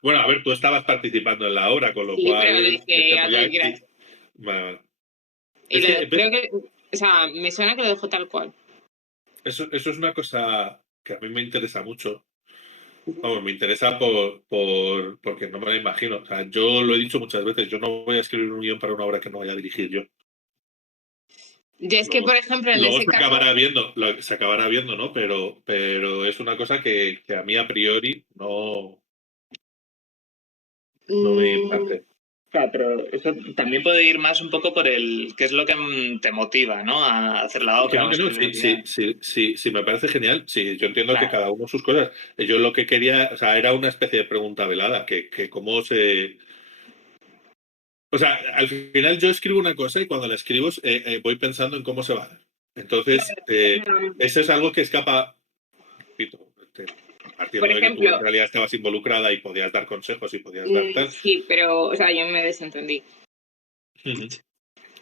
Bueno, a ver, tú estabas participando en la obra, con lo Sí, cual... pero le dije, haz lo que quieras. Vale. Y creo que, o sea, me suena que lo dejó tal cual. Eso es una cosa que a mí me interesa mucho. Vamos, me interesa porque no me la imagino. O sea, yo lo he dicho muchas veces, yo no voy a escribir un guión para una obra que no vaya a dirigir yo. Y es que, por ejemplo, en luego ese caso... se acabará viendo, ¿no? Pero es una cosa que a mí a priori no me impacte. Claro, pero eso también puede ir más un poco por el qué es lo que te motiva, ¿no? A hacer la obra. Que no, sí, me parece genial. Sí, yo entiendo Claro. que cada uno sus cosas. Yo lo que quería, o sea, era una especie de pregunta velada, que cómo se... O sea, al final yo escribo una cosa y cuando la escribo voy pensando en cómo se va a dar. Entonces, eso es algo que escapa, repito, partiendo Por de que tú ejemplo, en realidad estabas involucrada y podías dar consejos y podías dar tal. Sí, pero, o sea, yo me desentendí.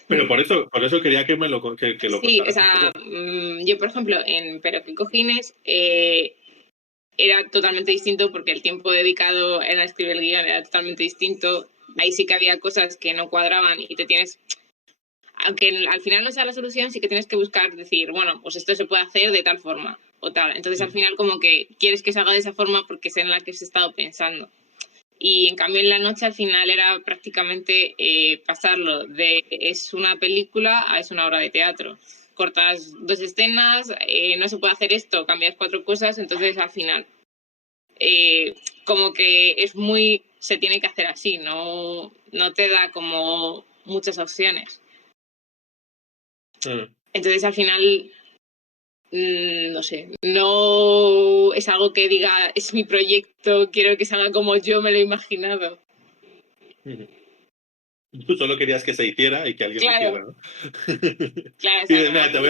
Pero por eso quería que me lo que lo Sí, o contaras sea, un poco. yo, por ejemplo, en Pero qué cojines era totalmente distinto porque el tiempo dedicado en escribir el guión era totalmente distinto. Ahí sí que había cosas que no cuadraban y te tienes, aunque al final no sea la solución, sí que tienes que buscar decir, bueno, pues esto se puede hacer de tal forma o tal. Entonces al final como que quieres que se haga de esa forma porque es en la que has estado pensando. Y en cambio en la noche al final era prácticamente pasarlo de es una película a es una obra de teatro. Cortas 2 escenas, no se puede hacer esto, cambias 4 cosas, entonces al final como que es muy, se tiene que hacer así, no te da como muchas opciones. Entonces al final, no sé, no es algo que diga, es mi proyecto, quiero que salga como yo me lo he imaginado. Tú solo querías que se hiciera y que alguien lo hiciera, ¿no? Claro, Y mira, te voy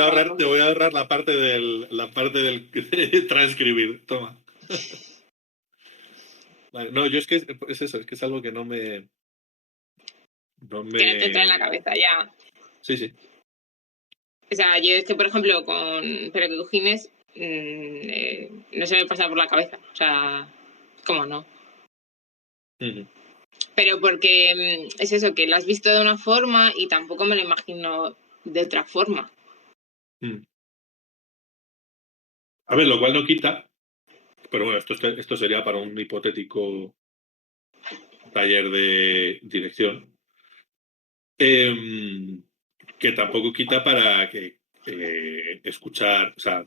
a ahorrar la parte del transcribir. Toma. Vale, no, yo es que es eso, es que es algo que no me. Que no te entra en la cabeza ya. Sí. O sea, yo es que, por ejemplo, con Pero qué cojines no se me pasa por la cabeza. O sea, ¿cómo no? Pero porque es eso, que lo has visto de una forma y tampoco me lo imagino de otra forma. A ver, lo cual no quita, pero bueno, esto sería para un hipotético taller de dirección, que tampoco quita para que escuchar, o sea,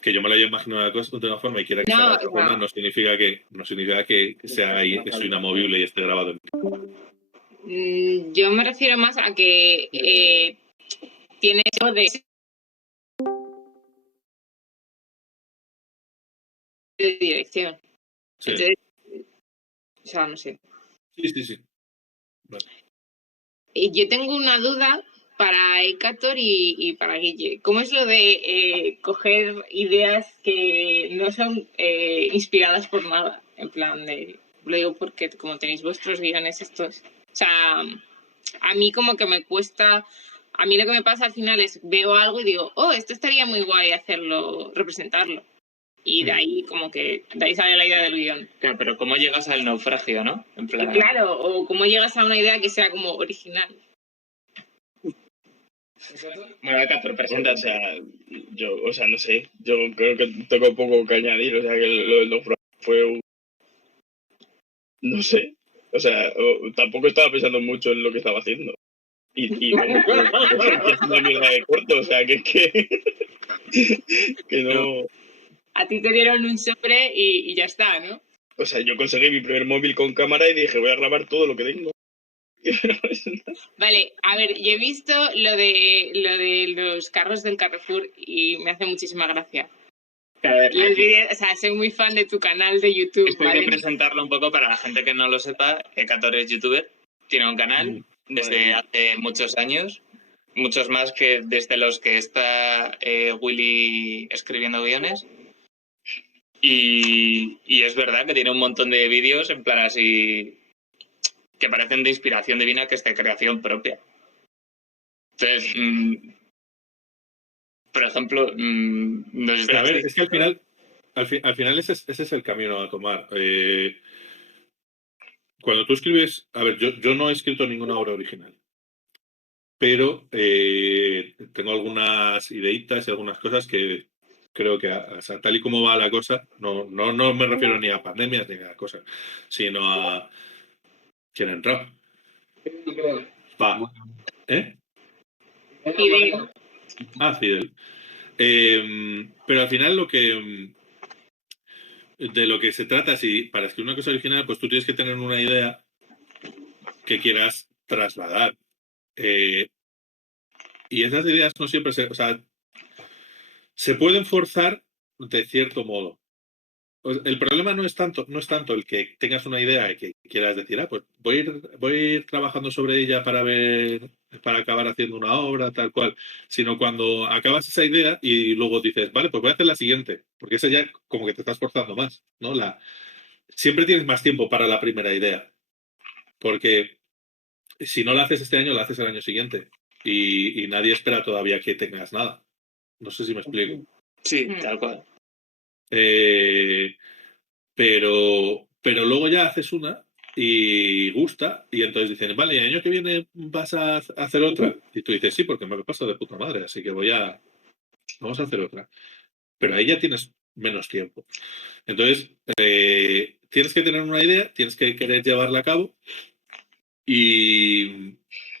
que yo me lo haya imaginado de una forma y quiera que se haga de otra forma, no significa que sea eso inamovible y esté grabado. Yo me refiero más a que tiene eso de dirección. Sí. Entonces, o sea, no sé. Sí. Vale. Yo tengo una duda para Héctor y para Guille. ¿Cómo es lo de coger ideas que no son inspiradas por nada? En plan de... Lo digo porque como tenéis vuestros guiones estos... O sea, a mí como que me cuesta... A mí lo que me pasa al final es veo algo y digo, oh, esto estaría muy guay hacerlo, representarlo. Y de ahí como que de ahí sale la idea del guión. Claro, pero ¿cómo llegas al naufragio, no? En plan... Claro, o cómo llegas a una idea que sea como original. Bueno, Héctor, presenta. O sea, no sé, yo creo que tengo poco que añadir, o sea, que lo del naufragio fue un... No sé, o sea, tampoco estaba pensando mucho en lo que estaba haciendo. Y no, que es una mierda de corto, o sea, que es que no... A ti te dieron un sobre y ya está, ¿no? O sea, yo conseguí mi primer móvil con cámara y dije, voy a grabar todo lo que tengo. Vale, a ver, yo he visto lo de los carros del Carrefour y me hace muchísima gracia. A ver, Los aquí vídeos, o sea, soy muy fan de tu canal de YouTube, esto hay ¿vale? que presentarlo un poco para la gente que no lo sepa. Héctor es youtuber, tiene un canal desde hace muchos años, muchos más que desde los que está Willy escribiendo guiones. Y es verdad que tiene un montón de vídeos en plan así que parecen de inspiración divina, que es de creación propia. Entonces, por ejemplo, Pero a ver, es que al final ese es el camino a tomar. Cuando tú escribes, a ver, yo no he escrito ninguna obra original, pero tengo algunas ideitas y algunas cosas que creo que, o sea, tal y como va la cosa, no me refiero ni a pandemias ni a cosas, sino a quién ha entrado. ¿Eh? Fidel. Ah, Fidel. Pero al final de lo que se trata, si para escribir una cosa original, pues tú tienes que tener una idea que quieras trasladar. Y esas ideas no siempre o sea, se pueden forzar de cierto modo. El problema no es tanto el que tengas una idea y que quieras decir, pues voy a ir trabajando sobre ella para acabar haciendo una obra, tal cual, sino cuando acabas esa idea y luego dices, vale, pues voy a hacer la siguiente, porque esa ya como que te estás forzando más, ¿no? Siempre tienes más tiempo para la primera idea, porque si no la haces este año, la haces el año siguiente y nadie espera todavía que tengas nada. No sé si me explico. Sí, tal cual. Pero luego ya haces una y gusta y entonces dicen, vale, el año que viene vas a hacer otra. Y tú dices, sí, porque me lo paso de puta madre, así que vamos a hacer otra. Pero ahí ya tienes menos tiempo. Entonces, tienes que tener una idea, tienes que querer llevarla a cabo y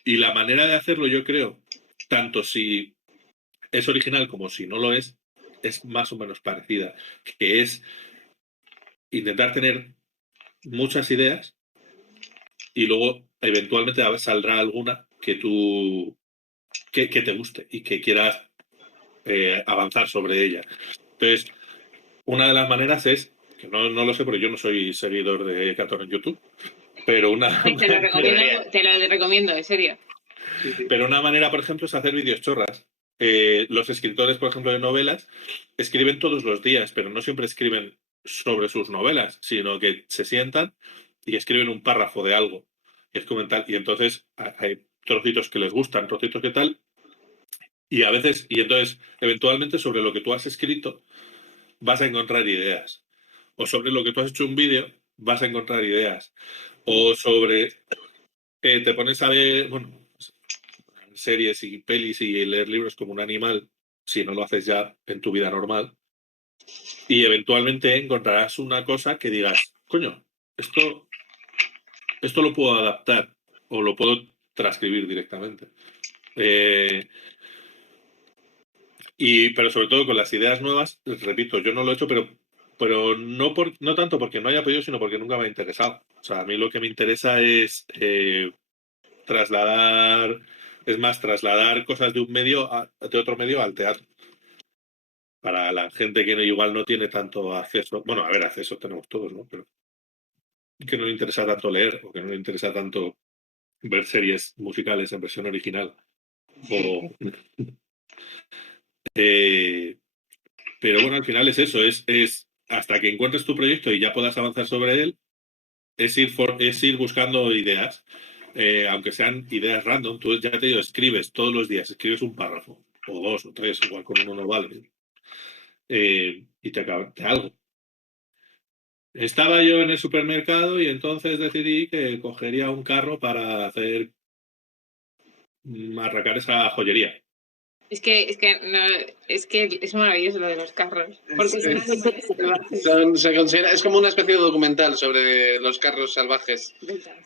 la manera de hacerlo, yo creo, tanto si es original como si no lo es más o menos parecida, que es intentar tener muchas ideas y luego eventualmente saldrá alguna que te guste y que quieras avanzar sobre ella. Entonces, una de las maneras es, que no lo sé porque yo no soy seguidor de Héctor en YouTube, pero Te lo recomiendo, en serio. Pero una manera, por ejemplo, es hacer vídeos chorras. Los escritores, por ejemplo, de novelas, escriben todos los días, pero no siempre escriben sobre sus novelas, sino que se sientan y escriben un párrafo de algo. Y es comentar, y entonces hay trocitos que les gustan, trocitos que tal, y a veces, y entonces, eventualmente, sobre lo que tú has escrito, vas a encontrar ideas. O sobre lo que tú has hecho un vídeo, vas a encontrar ideas. O sobre, te pones a ver, bueno, series y pelis y leer libros como un animal, si no lo haces ya en tu vida normal, y encontrarás una cosa que digas, coño, esto lo puedo adaptar o lo puedo transcribir directamente. Pero sobre todo con las ideas nuevas, repito, yo no lo he hecho, pero no tanto porque no haya podido, sino porque nunca me ha interesado. O sea, a mí lo que me interesa es trasladar cosas de de otro medio al teatro. Para la gente que igual no tiene tanto acceso, bueno, a ver, acceso tenemos todos, ¿no? Pero que no le interesa tanto leer o que no le interesa tanto ver series musicales en versión original. Pero bueno, al final es eso, es hasta que encuentres tu proyecto y ya puedas avanzar sobre él, es ir buscando ideas. Aunque sean ideas random, tú ya te digo, escribes todos los días, escribes un párrafo, o dos, o tres, igual con uno no vale. Y te acaba algo. Estaba yo en el supermercado y entonces decidí que cogería un carro para atracar esa joyería. Es que es maravilloso lo de los carros. Porque son animales salvajes. Se considera, es como una especie de documental sobre los carros salvajes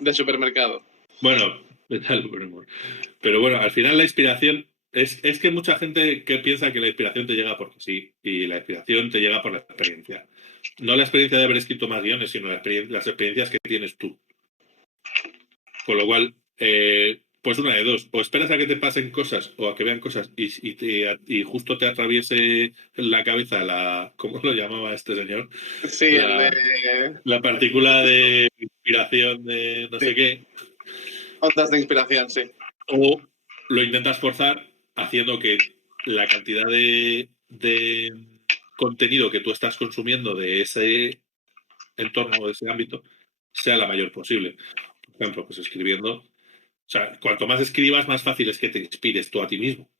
de supermercado. Bueno, tal, pero bueno, al final la inspiración es que mucha gente que piensa que la inspiración te llega porque sí, y la inspiración te llega por la experiencia. No la experiencia de haber escrito más guiones, sino las experiencias que tienes tú. Con lo cual, pues una de dos, o esperas a que te pasen cosas o a que vean cosas y justo te atraviese la cabeza ¿cómo lo llamaba este señor? Sí, la partícula de inspiración de no sé qué. Ondas de inspiración, sí. O lo intentas forzar haciendo que la cantidad de contenido que tú estás consumiendo de ese entorno o de ese ámbito sea la mayor posible. Por ejemplo, pues escribiendo. O sea, cuanto más escribas, más fácil es que te inspires tú a ti mismo.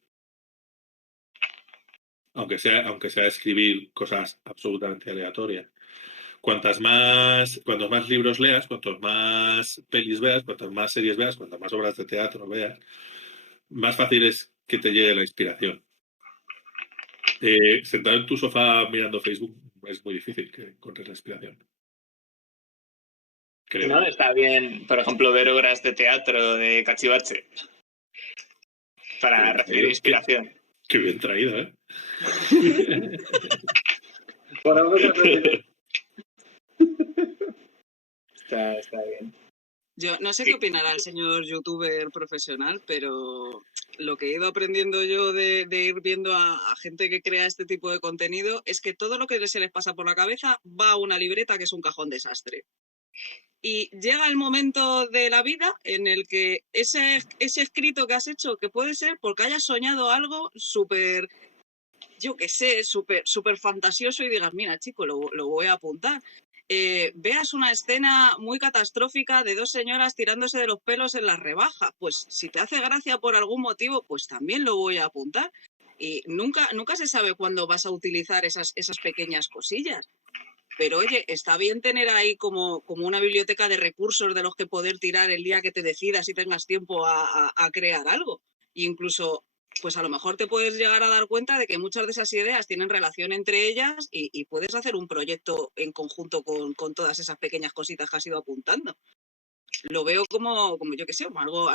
Aunque sea escribir cosas absolutamente aleatorias. Cuantos más libros leas, cuantos más pelis veas, cuantas más series veas, cuantas más obras de teatro veas, más fácil es que te llegue la inspiración. Sentado en tu sofá mirando Facebook es muy difícil que encuentres la inspiración. Creo. No, está bien, por ejemplo, ver obras de teatro de Cachivache para recibir inspiración. Qué bien traído, ¿eh? Por algo se aprende. Está bien. Yo no sé qué opinará el señor youtuber profesional, pero lo que he ido aprendiendo yo de ir viendo a gente que crea este tipo de contenido es que todo lo que se les pasa por la cabeza va a una libreta que es un cajón desastre. Y llega el momento de la vida en el que ese escrito que has hecho, que puede ser porque hayas soñado algo súper, yo qué sé, súper fantasioso y digas, mira, chico, lo voy a apuntar. Veas una escena muy catastrófica de dos señoras tirándose de los pelos en la rebaja. Pues si te hace gracia por algún motivo, pues también lo voy a apuntar. Y nunca se sabe cuándo vas a utilizar esas pequeñas cosillas. Pero oye, está bien tener ahí como una biblioteca de recursos de los que poder tirar el día que te decidas y tengas tiempo a crear algo. E incluso, pues a lo mejor te puedes llegar a dar cuenta de que muchas de esas ideas tienen relación entre ellas y puedes hacer un proyecto en conjunto con todas esas pequeñas cositas que has ido apuntando. Lo veo como yo qué sé, algo.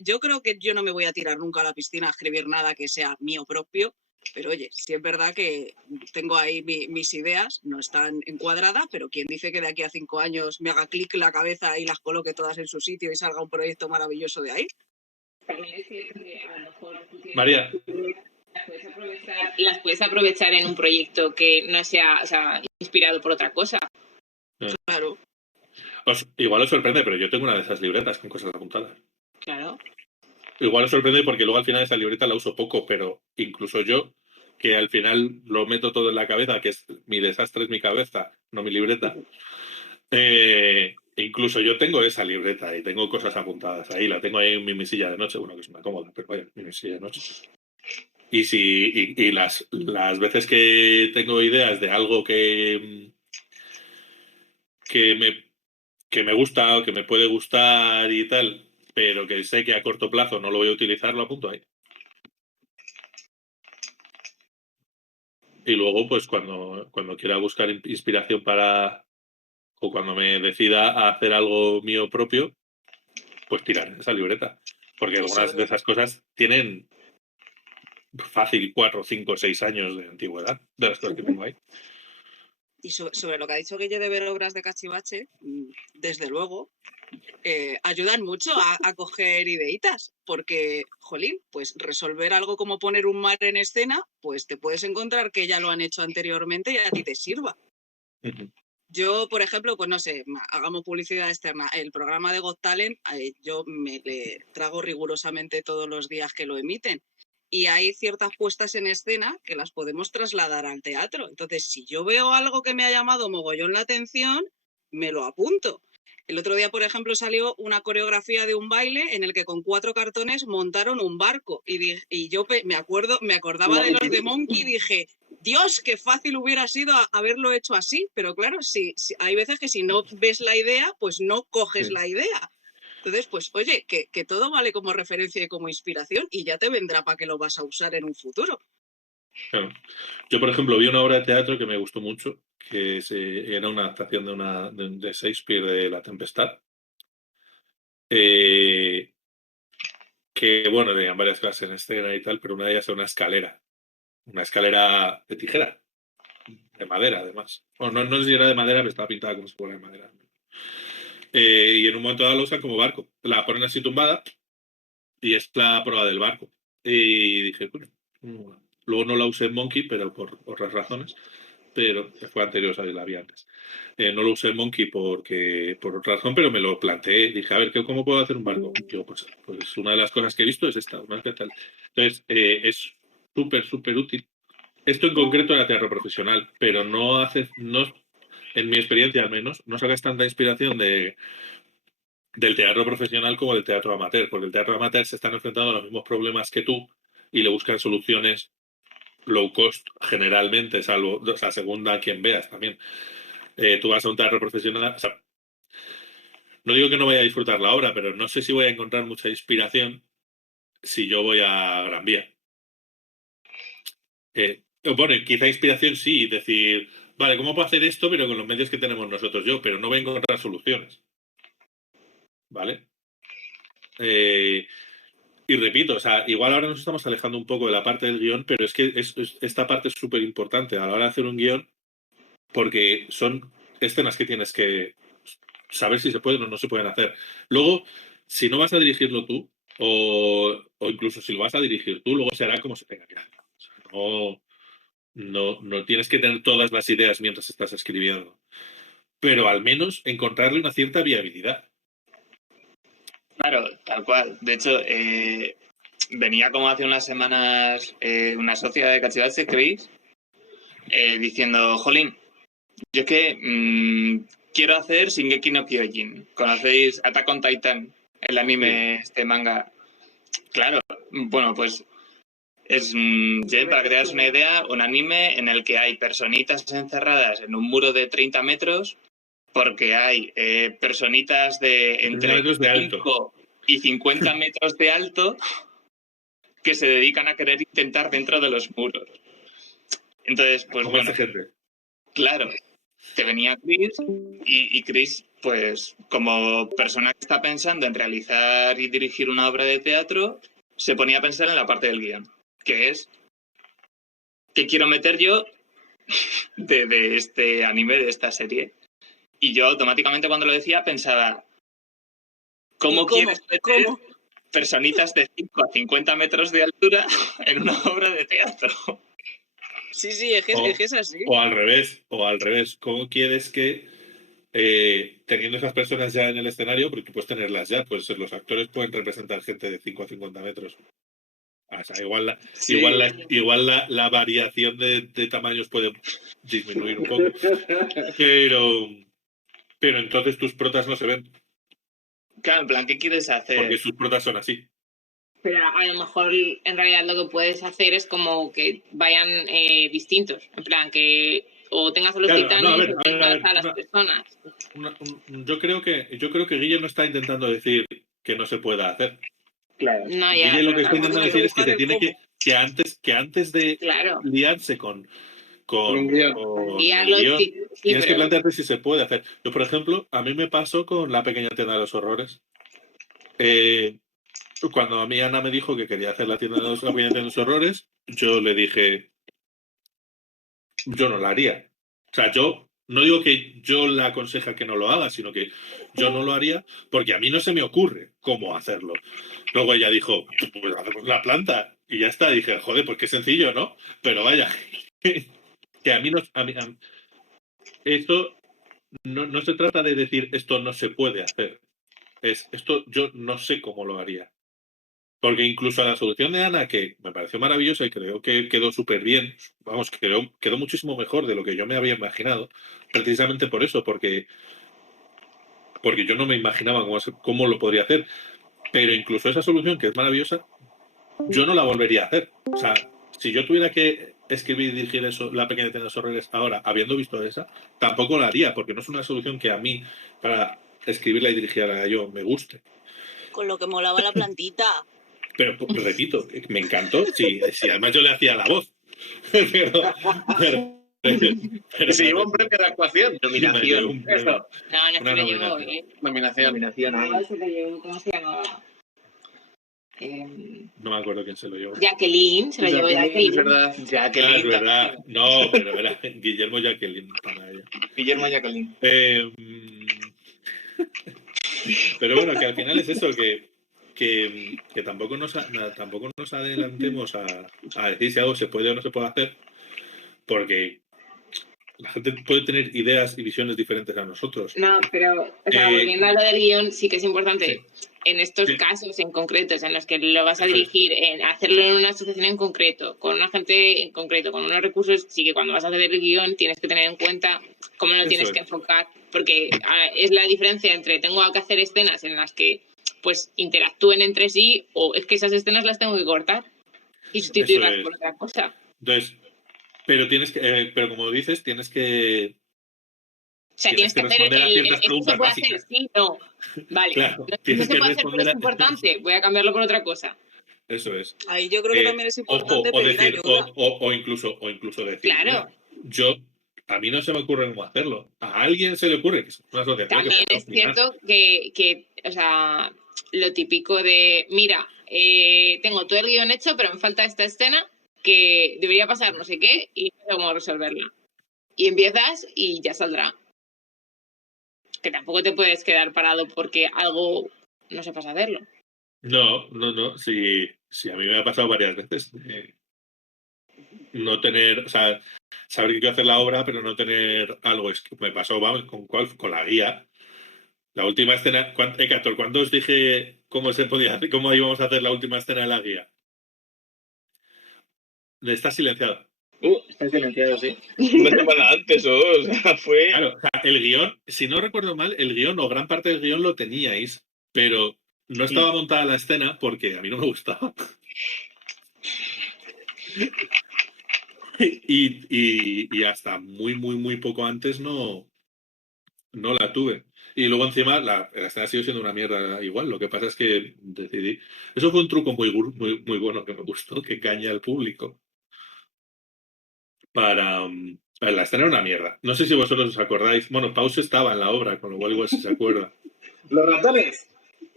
Yo creo que yo no me voy a tirar nunca a la piscina a escribir nada que sea mío propio. Pero oye, sí es verdad que tengo ahí mis ideas, no están encuadradas, pero ¿quién dice que de aquí a 5 años me haga clic la cabeza y las coloque todas en su sitio y salga un proyecto maravilloso de ahí? También es cierto que a lo mejor María. Las puedes aprovechar en un proyecto que no sea, inspirado por otra cosa. Claro. Igual os sorprende, pero yo tengo una de esas libretas con cosas apuntadas. Claro. Igual os sorprende porque luego al final esa libreta la uso poco, pero incluso yo, que al final lo meto todo en la cabeza, que es mi desastre es mi cabeza, no mi libreta, incluso yo tengo esa libreta y tengo cosas apuntadas ahí, la tengo ahí en mi mesilla de noche, bueno, que es una cómoda, pero vaya, mi mesilla de noche. Y las veces que tengo ideas de algo que me gusta o que me puede gustar y tal, pero que sé que a corto plazo no lo voy a utilizar, lo apunto ahí. Y luego, pues cuando quiera buscar inspiración o cuando me decida a hacer algo mío propio, pues tirar esa libreta. Porque algunas de esas cosas tienen fácil 4, 5, 6 años de antigüedad, de las cosas que tengo ahí. Y sobre lo que ha dicho Guille de ver obras de Cachivache, desde luego, ayudan mucho a coger ideitas, porque, jolín, pues resolver algo como poner un mar en escena, pues te puedes encontrar que ya lo han hecho anteriormente y a ti te sirva. Uh-huh. Yo, por ejemplo, pues no sé, hagamos publicidad externa. El programa de Got Talent, yo me le trago rigurosamente todos los días que lo emiten. Y hay ciertas puestas en escena que las podemos trasladar al teatro. Entonces, si yo veo algo que me ha llamado mogollón la atención, me lo apunto. El otro día, por ejemplo, salió una coreografía de un baile en el que con 4 cartones montaron un barco. Y yo me acordaba de los de Monkey y dije, Dios, qué fácil hubiera sido haberlo hecho así. Pero claro, hay veces que si no ves la idea, pues no coges la idea. Entonces, pues oye, que todo vale como referencia y como inspiración y ya te vendrá para que lo vas a usar en un futuro. Claro. Yo, por ejemplo, vi una obra de teatro que me gustó mucho, que era una adaptación de Shakespeare de La Tempestad. Que, bueno, tenían varias clases en escena y tal, pero una de ellas era una escalera de tijera, de madera, además. Bueno, no sé si era de madera, pero estaba pintada como si fuera de madera. Y en un momento dado la usan como barco. La ponen así tumbada y es la prueba del barco. Y dije, bueno, luego no la usé en Monkey, pero por otras razones. Pero fue anterior, o sea, la vi antes. No lo usé en Monkey por otra razón, pero me lo planteé. Dije, a ver, ¿cómo puedo hacer un barco? Digo, pues una de las cosas que he visto es esta. Tal. Entonces, es súper, súper útil. Esto en concreto era teatro profesional, pero no, en mi experiencia al menos, no sacas tanta inspiración del teatro profesional como del teatro amateur, porque el teatro amateur se están enfrentando a los mismos problemas que tú y le buscan soluciones low cost generalmente, salvo, o sea, según a quien veas también. Tú vas a un teatro profesional, o sea, no digo que no vaya a disfrutar la obra, pero no sé si voy a encontrar mucha inspiración si yo voy a Gran Vía. Bueno, quizá inspiración sí, decir, vale, ¿cómo puedo hacer esto pero con los medios que tenemos nosotros pero no voy a encontrar soluciones. ¿Vale? Y repito, o sea, igual ahora nos estamos alejando un poco de la parte del guión, pero es que esta parte es súper importante a la hora de hacer un guión porque son escenas que tienes que saber si se pueden o no se pueden hacer. Luego, si no vas a dirigirlo tú, o incluso si lo vas a dirigir tú, luego se hará como se tenga que hacer. O sea, no tienes que tener todas las ideas mientras estás escribiendo, pero al menos encontrarle una cierta viabilidad. Claro, tal cual. De hecho, venía como hace unas semanas una socia de Cachivache, Chris, diciendo, jolín, yo es que quiero hacer Shingeki no Kyojin. ¿Conocéis Attack on Titan? El anime, este manga. Claro, bueno, pues es, para que te das una idea, un anime en el que hay personitas encerradas en un muro de 30 metros porque hay personitas de entre 5 y 50 metros de alto que se dedican a querer intentar dentro de los muros. Entonces, pues bueno, claro, te venía Chris y Chris, pues como persona que está pensando en realizar y dirigir una obra de teatro, se ponía a pensar en la parte del guión, que es ¿qué quiero meter yo de este anime, de esta serie? Y yo automáticamente cuando lo decía pensaba, ¿cómo quieres meter personitas de 5 a 50 metros de altura en una obra de teatro? Sí, es que es así. O al revés, ¿cómo quieres que teniendo esas personas ya en el escenario, porque tú puedes tenerlas ya, pues los actores pueden representar gente de 5 a 50 metros. O sea, igual la variación de tamaños puede disminuir un poco. Pero entonces tus protas no se ven. Claro, en plan, ¿qué quieres hacer? Porque sus protas son así. Pero a lo mejor en realidad lo que puedes hacer es como que vayan distintos. En plan, que o tengas a los titanes o tengas a las personas. Yo creo que Guille no está intentando decir que no se pueda hacer. Claro. No, Guille lo que está intentando decir es que se tiene que antes de liarse con un guión, tienes que plantearte si se puede hacer. Yo, por ejemplo, a mí me pasó con La pequeña tienda de los horrores. Cuando a mí Ana me dijo que quería hacer la pequeña tienda de los horrores, yo le dije, yo no la haría. O sea, yo no digo que yo la aconseja que no lo haga, sino que yo no lo haría porque a mí no se me ocurre cómo hacerlo. Luego ella dijo, pues hacemos la planta y ya está. Y dije, joder, pues qué sencillo, ¿no? Pero vaya, que a mí no... Esto no se trata de decir esto no se puede hacer. Esto yo no sé cómo lo haría. Porque incluso la solución de Ana, que me pareció maravillosa y creo que quedó súper bien, vamos, quedó muchísimo mejor de lo que yo me había imaginado, precisamente por eso, porque yo no me imaginaba cómo lo podría hacer. Pero incluso esa solución, que es maravillosa, yo no la volvería a hacer. O sea, si yo tuviera que escribir y dirigir eso, La pequeña tienda de los horrores, ahora, habiendo visto esa, tampoco la haría, porque no es una solución que a mí, para escribirla y dirigirla yo, me guste. Con lo que molaba la plantita. Pero repito, me encantó. Sí, además yo le hacía la voz. pero Se llevó un premio de actuación. me llevó un premio. Eso. No, no se Una lo llevó, nominación. Nominación. No, se lo llevó, ¿cómo se llamaba? No me acuerdo quién se lo llevó. Jacqueline, se lo llevó Es Jacqueline. verdad. Ah, Jacqueline. es verdad. No, pero era Guillermo Jacqueline para ella. Guillermo Jacqueline. Pero bueno, que al final es eso, que tampoco tampoco nos adelantemos a decir si algo se puede o no se puede hacer, porque la gente puede tener ideas y visiones diferentes a nosotros. No, pero, o sea, volviendo a lo del guión, sí que es importante, en estos Sí. casos en concretos en los que lo vas a Eso es. dirigir, en hacerlo en una asociación en concreto, con una gente en concreto, con unos recursos, sí que cuando vas a hacer el guión tienes que tener en cuenta cómo lo Eso tienes es. que enfocar, porque es la diferencia entre tengo que hacer escenas en las que pues interactúen entre sí, o es que esas escenas las tengo que cortar y sustituirlas es. por otra cosa. Entonces, pero pero como dices, tienes que O sea, Tienes tienes que que hacer responder a ciertas ¿esto se preguntas puede hacer? básicas. Sí, no. Vale. Claro, No tienes se que puede hacer, pero es responder a... importante. Voy a cambiarlo por otra cosa. Eso es. Ahí yo creo que también es importante Ojo, o pedir decir, ayuda. o incluso decir, Claro. mira, a mí no se me ocurre cómo hacerlo. A alguien se le ocurre, que es una asociación que También puede es opinar. cierto que, o sea, lo típico de, mira, tengo todo el guión hecho, pero me falta esta escena que debería pasar no sé qué y no sé cómo resolverla. Y empiezas y ya saldrá. Que tampoco te puedes quedar parado porque algo no sepas hacerlo. No. Sí, a mí me ha pasado varias veces. No tener, o sea, saber que quiero hacer la obra, pero no tener algo. Es que me pasó, vamos, con la guía. La última escena, Héctor, ¿cuándo os dije cómo se podía hacer, cómo íbamos a hacer la última escena de la guía? Está silenciado. Está silenciado, sí. Una semana antes o dos, o sea, fue... Claro, o sea, el guión, si no recuerdo mal, el guión o gran parte del guión lo teníais, pero no estaba montada la escena porque a mí no me gustaba. y hasta muy poco antes no la tuve. Y luego encima la escena sigue siendo una mierda igual. Lo que pasa es que decidí. Eso fue un truco muy bueno que me gustó, que engaña al público. La escena era una mierda. No sé si vosotros os acordáis. Bueno, Pause estaba en la obra, con lo cual igual si se acuerda. Los ratones.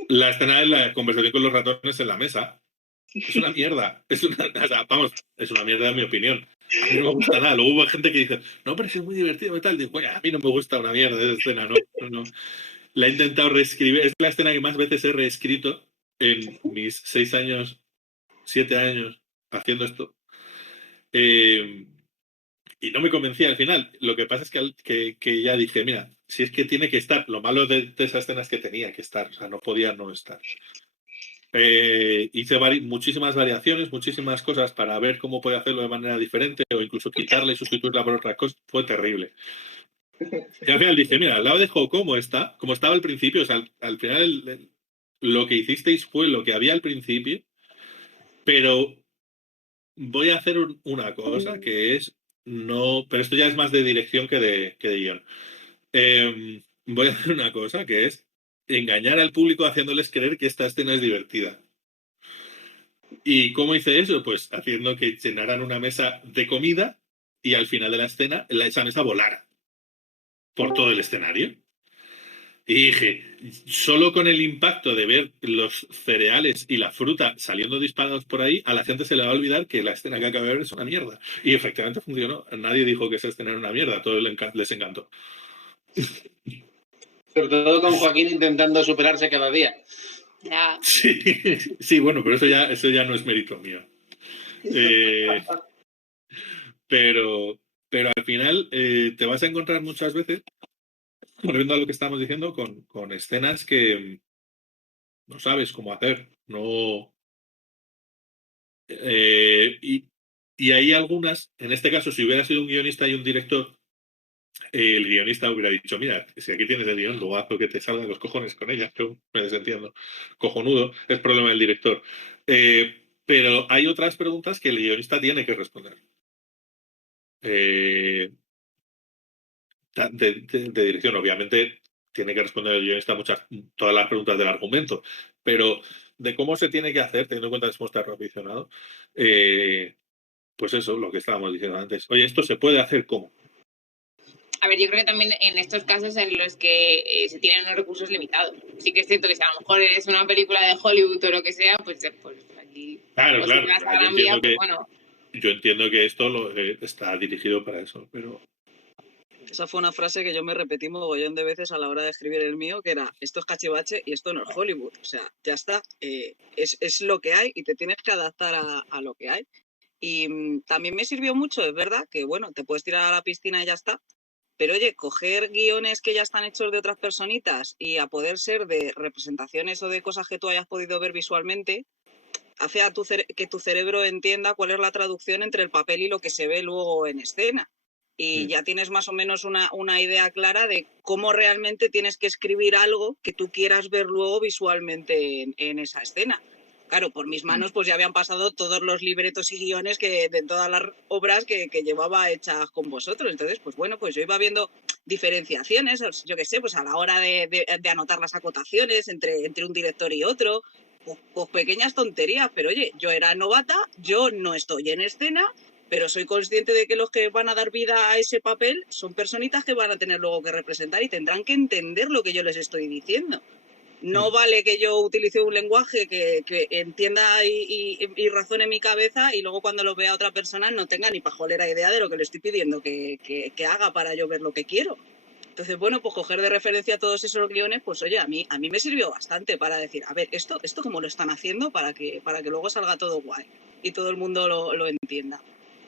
La escena de la conversación con los ratones en la mesa es una mierda. Es una mierda en mi opinión. A mí no me gusta nada. Luego hubo gente que dice, no, pero es muy divertido y tal. Digo, a mí no me gusta una mierda esa escena, no. La he intentado reescribir. Es la escena que más veces he reescrito en mis 6 años, 7 años haciendo esto. Y no me convencía al final. Lo que pasa es que ya dije, mira, si es que tiene que estar. Lo malo de esa escena es que tenía que estar. O sea, no podía no estar. Hice muchísimas variaciones, muchísimas cosas para ver cómo puede hacerlo de manera diferente o incluso quitarla y sustituirla por otra cosa. Fue terrible. Y al final dije, mira, la dejo como está, como estaba al principio. O sea, al final lo que hicisteis fue lo que había al principio, pero voy a hacer una cosa que es no, pero esto ya es más de dirección que de guión. Voy a hacer una cosa que es engañar al público haciéndoles creer que esta escena es divertida. ¿Y cómo hice eso? Pues haciendo que llenaran una mesa de comida y al final de la escena esa mesa volara por todo el escenario. Y dije, solo con el impacto de ver los cereales y la fruta saliendo disparados por ahí, a la gente se le va a olvidar que la escena que acaba de ver es una mierda. Y efectivamente funcionó. Nadie dijo que esa escena era una mierda. A todos les encantó. Sobre todo con Joaquín intentando superarse cada día. Ya. Sí, bueno, pero eso ya no es mérito mío. Pero al final te vas a encontrar muchas veces, volviendo a lo que estamos diciendo, con escenas que no sabes cómo hacer. No. Y hay algunas, en este caso, si hubiera sido un guionista y un director, el guionista hubiera dicho, mira, si aquí tienes el guión, luego haz lo que te salga de los cojones con ella. Yo me desentiendo. Cojonudo, es problema del director. Pero hay otras preguntas que el guionista tiene que responder. De dirección, obviamente, tiene que responder el guionista todas las preguntas del argumento, Pero de cómo se tiene que hacer, teniendo en cuenta que somos tan aficionados, pues eso, lo que estábamos diciendo antes. Oye, ¿esto se puede hacer cómo? A ver, yo creo que también en estos casos en los que se tienen unos recursos limitados. Sí que es cierto que si a lo mejor es una película de Hollywood o lo que sea, pues aquí... Claro, o claro. si vas a Yo Gran Vía, entiendo pues que, bueno. yo entiendo que esto está dirigido para eso, pero... Esa fue una frase que yo me repetí mogollón de veces a la hora de escribir el mío, que era, esto es cachivache y esto no es Hollywood. O sea, ya está. Es lo que hay y te tienes que adaptar a lo que hay. Y también me sirvió mucho, es verdad, que bueno, te puedes tirar a la piscina y ya está. Pero oye, coger guiones que ya están hechos de otras personitas y a poder ser de representaciones o de cosas que tú hayas podido ver visualmente, hace que tu cerebro entienda cuál es la traducción entre el papel y lo que se ve luego en escena. Y ya tienes más o menos una idea clara de cómo realmente tienes que escribir algo que tú quieras ver luego visualmente en esa escena. Claro, por mis manos pues ya habían pasado todos los libretos y guiones de todas las obras que llevaba hechas con vosotros. Entonces, pues bueno, pues yo iba viendo diferenciaciones, yo qué sé, pues a la hora de anotar las acotaciones entre un director y otro, pues pequeñas tonterías. Pero oye, yo era novata, yo no estoy en escena, pero soy consciente de que los que van a dar vida a ese papel son personitas que van a tener luego que representar y tendrán que entender lo que yo les estoy diciendo. No vale que yo utilice un lenguaje que entienda y razone mi cabeza y luego cuando lo vea otra persona no tenga ni pajolera idea de lo que le estoy pidiendo que haga para yo ver lo que quiero. Entonces, bueno, pues coger de referencia todos esos guiones, pues oye, a mí me sirvió bastante para decir, a ver, esto cómo lo están haciendo para que luego salga todo guay y todo el mundo lo entienda.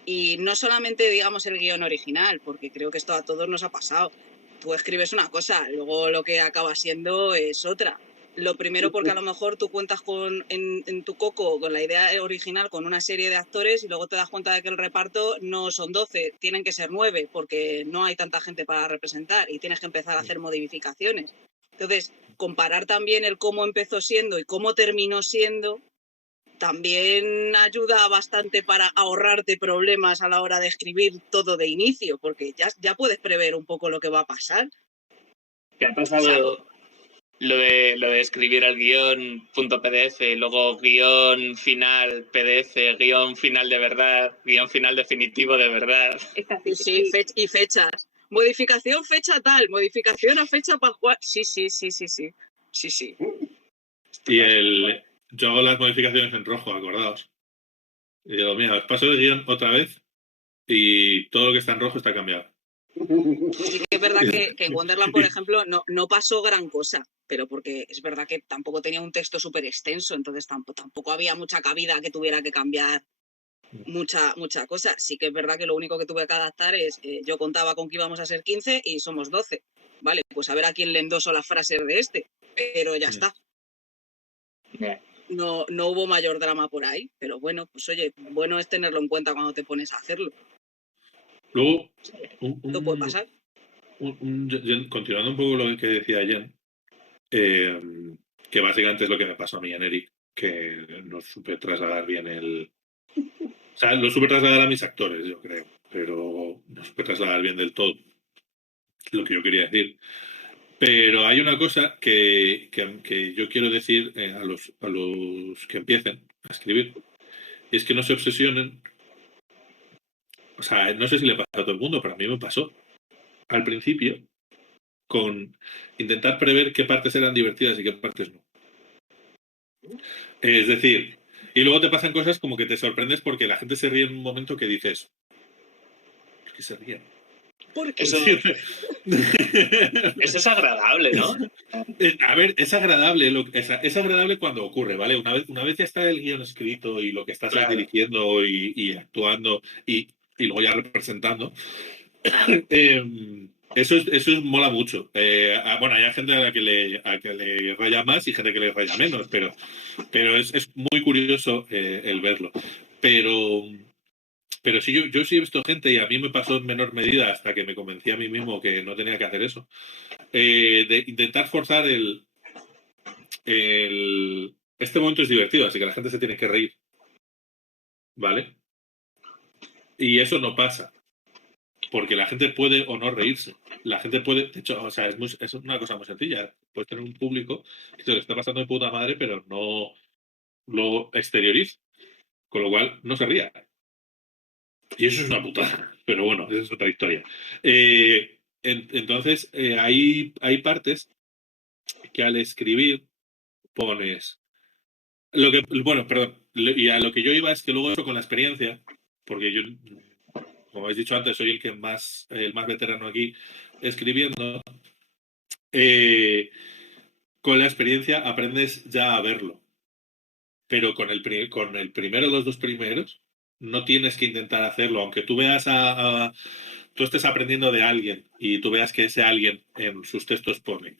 Y no solamente, digamos, el guión original, porque creo que esto a todos nos ha pasado. Tú escribes una cosa, luego lo que acaba siendo es otra. Lo primero porque a lo mejor tú cuentas en tu coco con la idea original con una serie de actores y luego te das cuenta de que el reparto no son 12, tienen que ser 9 porque no hay tanta gente para representar y tienes que empezar a hacer modificaciones. Entonces, comparar también el cómo empezó siendo y cómo terminó siendo también ayuda bastante para ahorrarte problemas a la hora de escribir todo de inicio, porque ya puedes prever un poco lo que va a pasar. ¿Qué ha pasado lo de escribir el guión .pdf, luego guión final PDF, guión final de verdad, guión final definitivo de verdad? Sí, y fechas. Modificación fecha tal, modificación a fecha para jugar. Sí. Y yo hago las modificaciones en rojo, acordaos. Y digo, mira, os paso el guión otra vez y todo lo que está en rojo está cambiado. Sí que es verdad que en Wonderland, por ejemplo, no pasó gran cosa, pero porque es verdad que tampoco tenía un texto súper extenso, entonces tampoco había mucha cabida que tuviera que cambiar mucha cosa. Sí que es verdad que lo único que tuve que adaptar es, yo contaba con que íbamos a ser 15 y somos 12. Vale, pues a ver a quién le endoso las frases de este, pero ya está. No hubo mayor drama por ahí, pero bueno, pues oye, bueno es tenerlo en cuenta cuando te pones a hacerlo. Luego, ¿Esto puede pasar? Continuando un poco lo que decía Jen, que básicamente es lo que me pasó a mí en Eric, que no supe trasladar bien O sea, lo supe trasladar a mis actores, yo creo, pero no supe trasladar bien del todo lo que yo quería decir. Pero hay una cosa que yo quiero decir a los que empiecen a escribir, y es que no se obsesionen. O sea, no sé si le pasa a todo el mundo, pero a mí me pasó al principio con intentar prever qué partes eran divertidas y qué partes no. Es decir, y luego te pasan cosas como que te sorprendes porque la gente se ríe en un momento que dices, ¿por qué se ríen? Eso es agradable, ¿no? A ver, es agradable, es agradable cuando ocurre, ¿vale? Una vez ya está el guión escrito y lo que estás Claro. dirigiendo y actuando y luego ya representando, eso mola mucho. Bueno, hay gente a que le raya más y gente que le raya menos, pero es muy curioso el verlo. Pero sí, yo sí he visto gente, y a mí me pasó en menor medida hasta que me convencí a mí mismo que no tenía que hacer eso, de intentar forzar este momento es divertido, así que la gente se tiene que reír. ¿Vale? Y eso no pasa. Porque la gente puede o no reírse. La gente puede, de hecho, o sea, es una cosa muy sencilla. puedes tener un público que se lo está pasando de puta madre, pero no lo exterioriza. Con lo cual, no se ría. Y eso es una putada. Pero bueno, esa es otra historia. Entonces, hay partes que al escribir pones... Bueno, perdón. Y a lo que yo iba es que luego eso con la experiencia, porque yo, como habéis dicho antes, soy el más veterano aquí escribiendo. Con la experiencia aprendes ya a verlo. Pero con el primero, los dos primeros, no tienes que intentar hacerlo. Aunque tú veas tú estés aprendiendo de alguien y tú veas que ese alguien en sus textos pone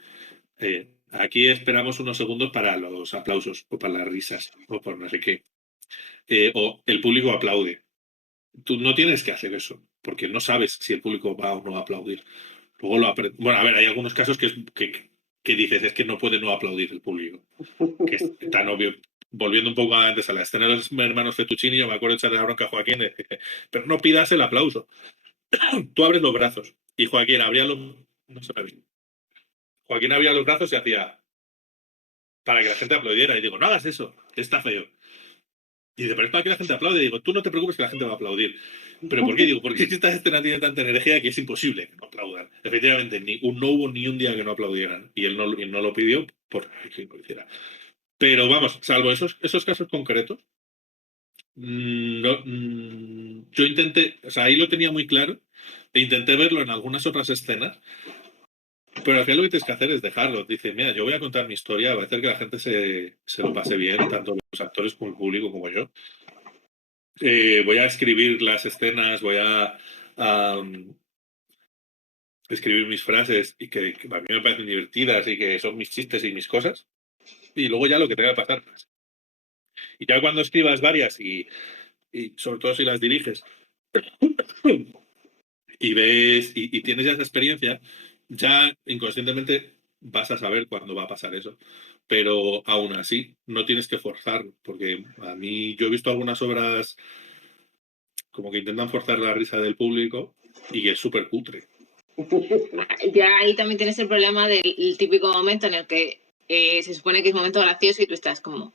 aquí esperamos unos segundos para los aplausos o para las risas o por no sé qué. O el público aplaude. Tú no tienes que hacer eso porque no sabes si el público va o no a aplaudir. Luego lo aprendes. Bueno, a ver, hay algunos casos que dices es que no puede no aplaudir el público. Que es tan obvio. Volviendo un poco antes a la escena de los hermanos Fettuccini, yo me acuerdo de echarle la bronca a Joaquín, pero no pidas el aplauso. Tú abres los brazos y Joaquín abría los... No se me ve. Joaquín abría los brazos y hacía para que la gente aplaudiera. Y digo, no hagas eso, está feo. Y dice, pero es para que la gente aplaude. Y digo, tú no te preocupes que la gente va a aplaudir. ¿Pero por qué? Digo, porque esta escena tiene tanta energía que es imposible que no aplaudan. Efectivamente, no hubo ni un día que no aplaudieran. Y él no lo pidió por que lo hiciera. Pero vamos, salvo esos casos concretos, yo intenté, o sea, ahí lo tenía muy claro, e intenté verlo en algunas otras escenas, pero al final lo que tienes que hacer es dejarlo. Dice, mira, yo voy a contar mi historia, voy a hacer que la gente se lo pase bien, tanto los actores como el público como yo. Voy a escribir las escenas, voy a escribir mis frases y que a mí me parecen divertidas y que son mis chistes y mis cosas. Y luego ya lo que tenga que pasar. Y ya cuando escribas varias y sobre todo si las diriges y ves y tienes ya esa experiencia, ya inconscientemente vas a saber cuándo va a pasar eso. Pero aún así, no tienes que forzar, porque a mí yo he visto algunas obras como que intentan forzar la risa del público y es súper cutre. Ya ahí también tienes el problema del típico momento en el que se supone que es un momento gracioso y tú estás como...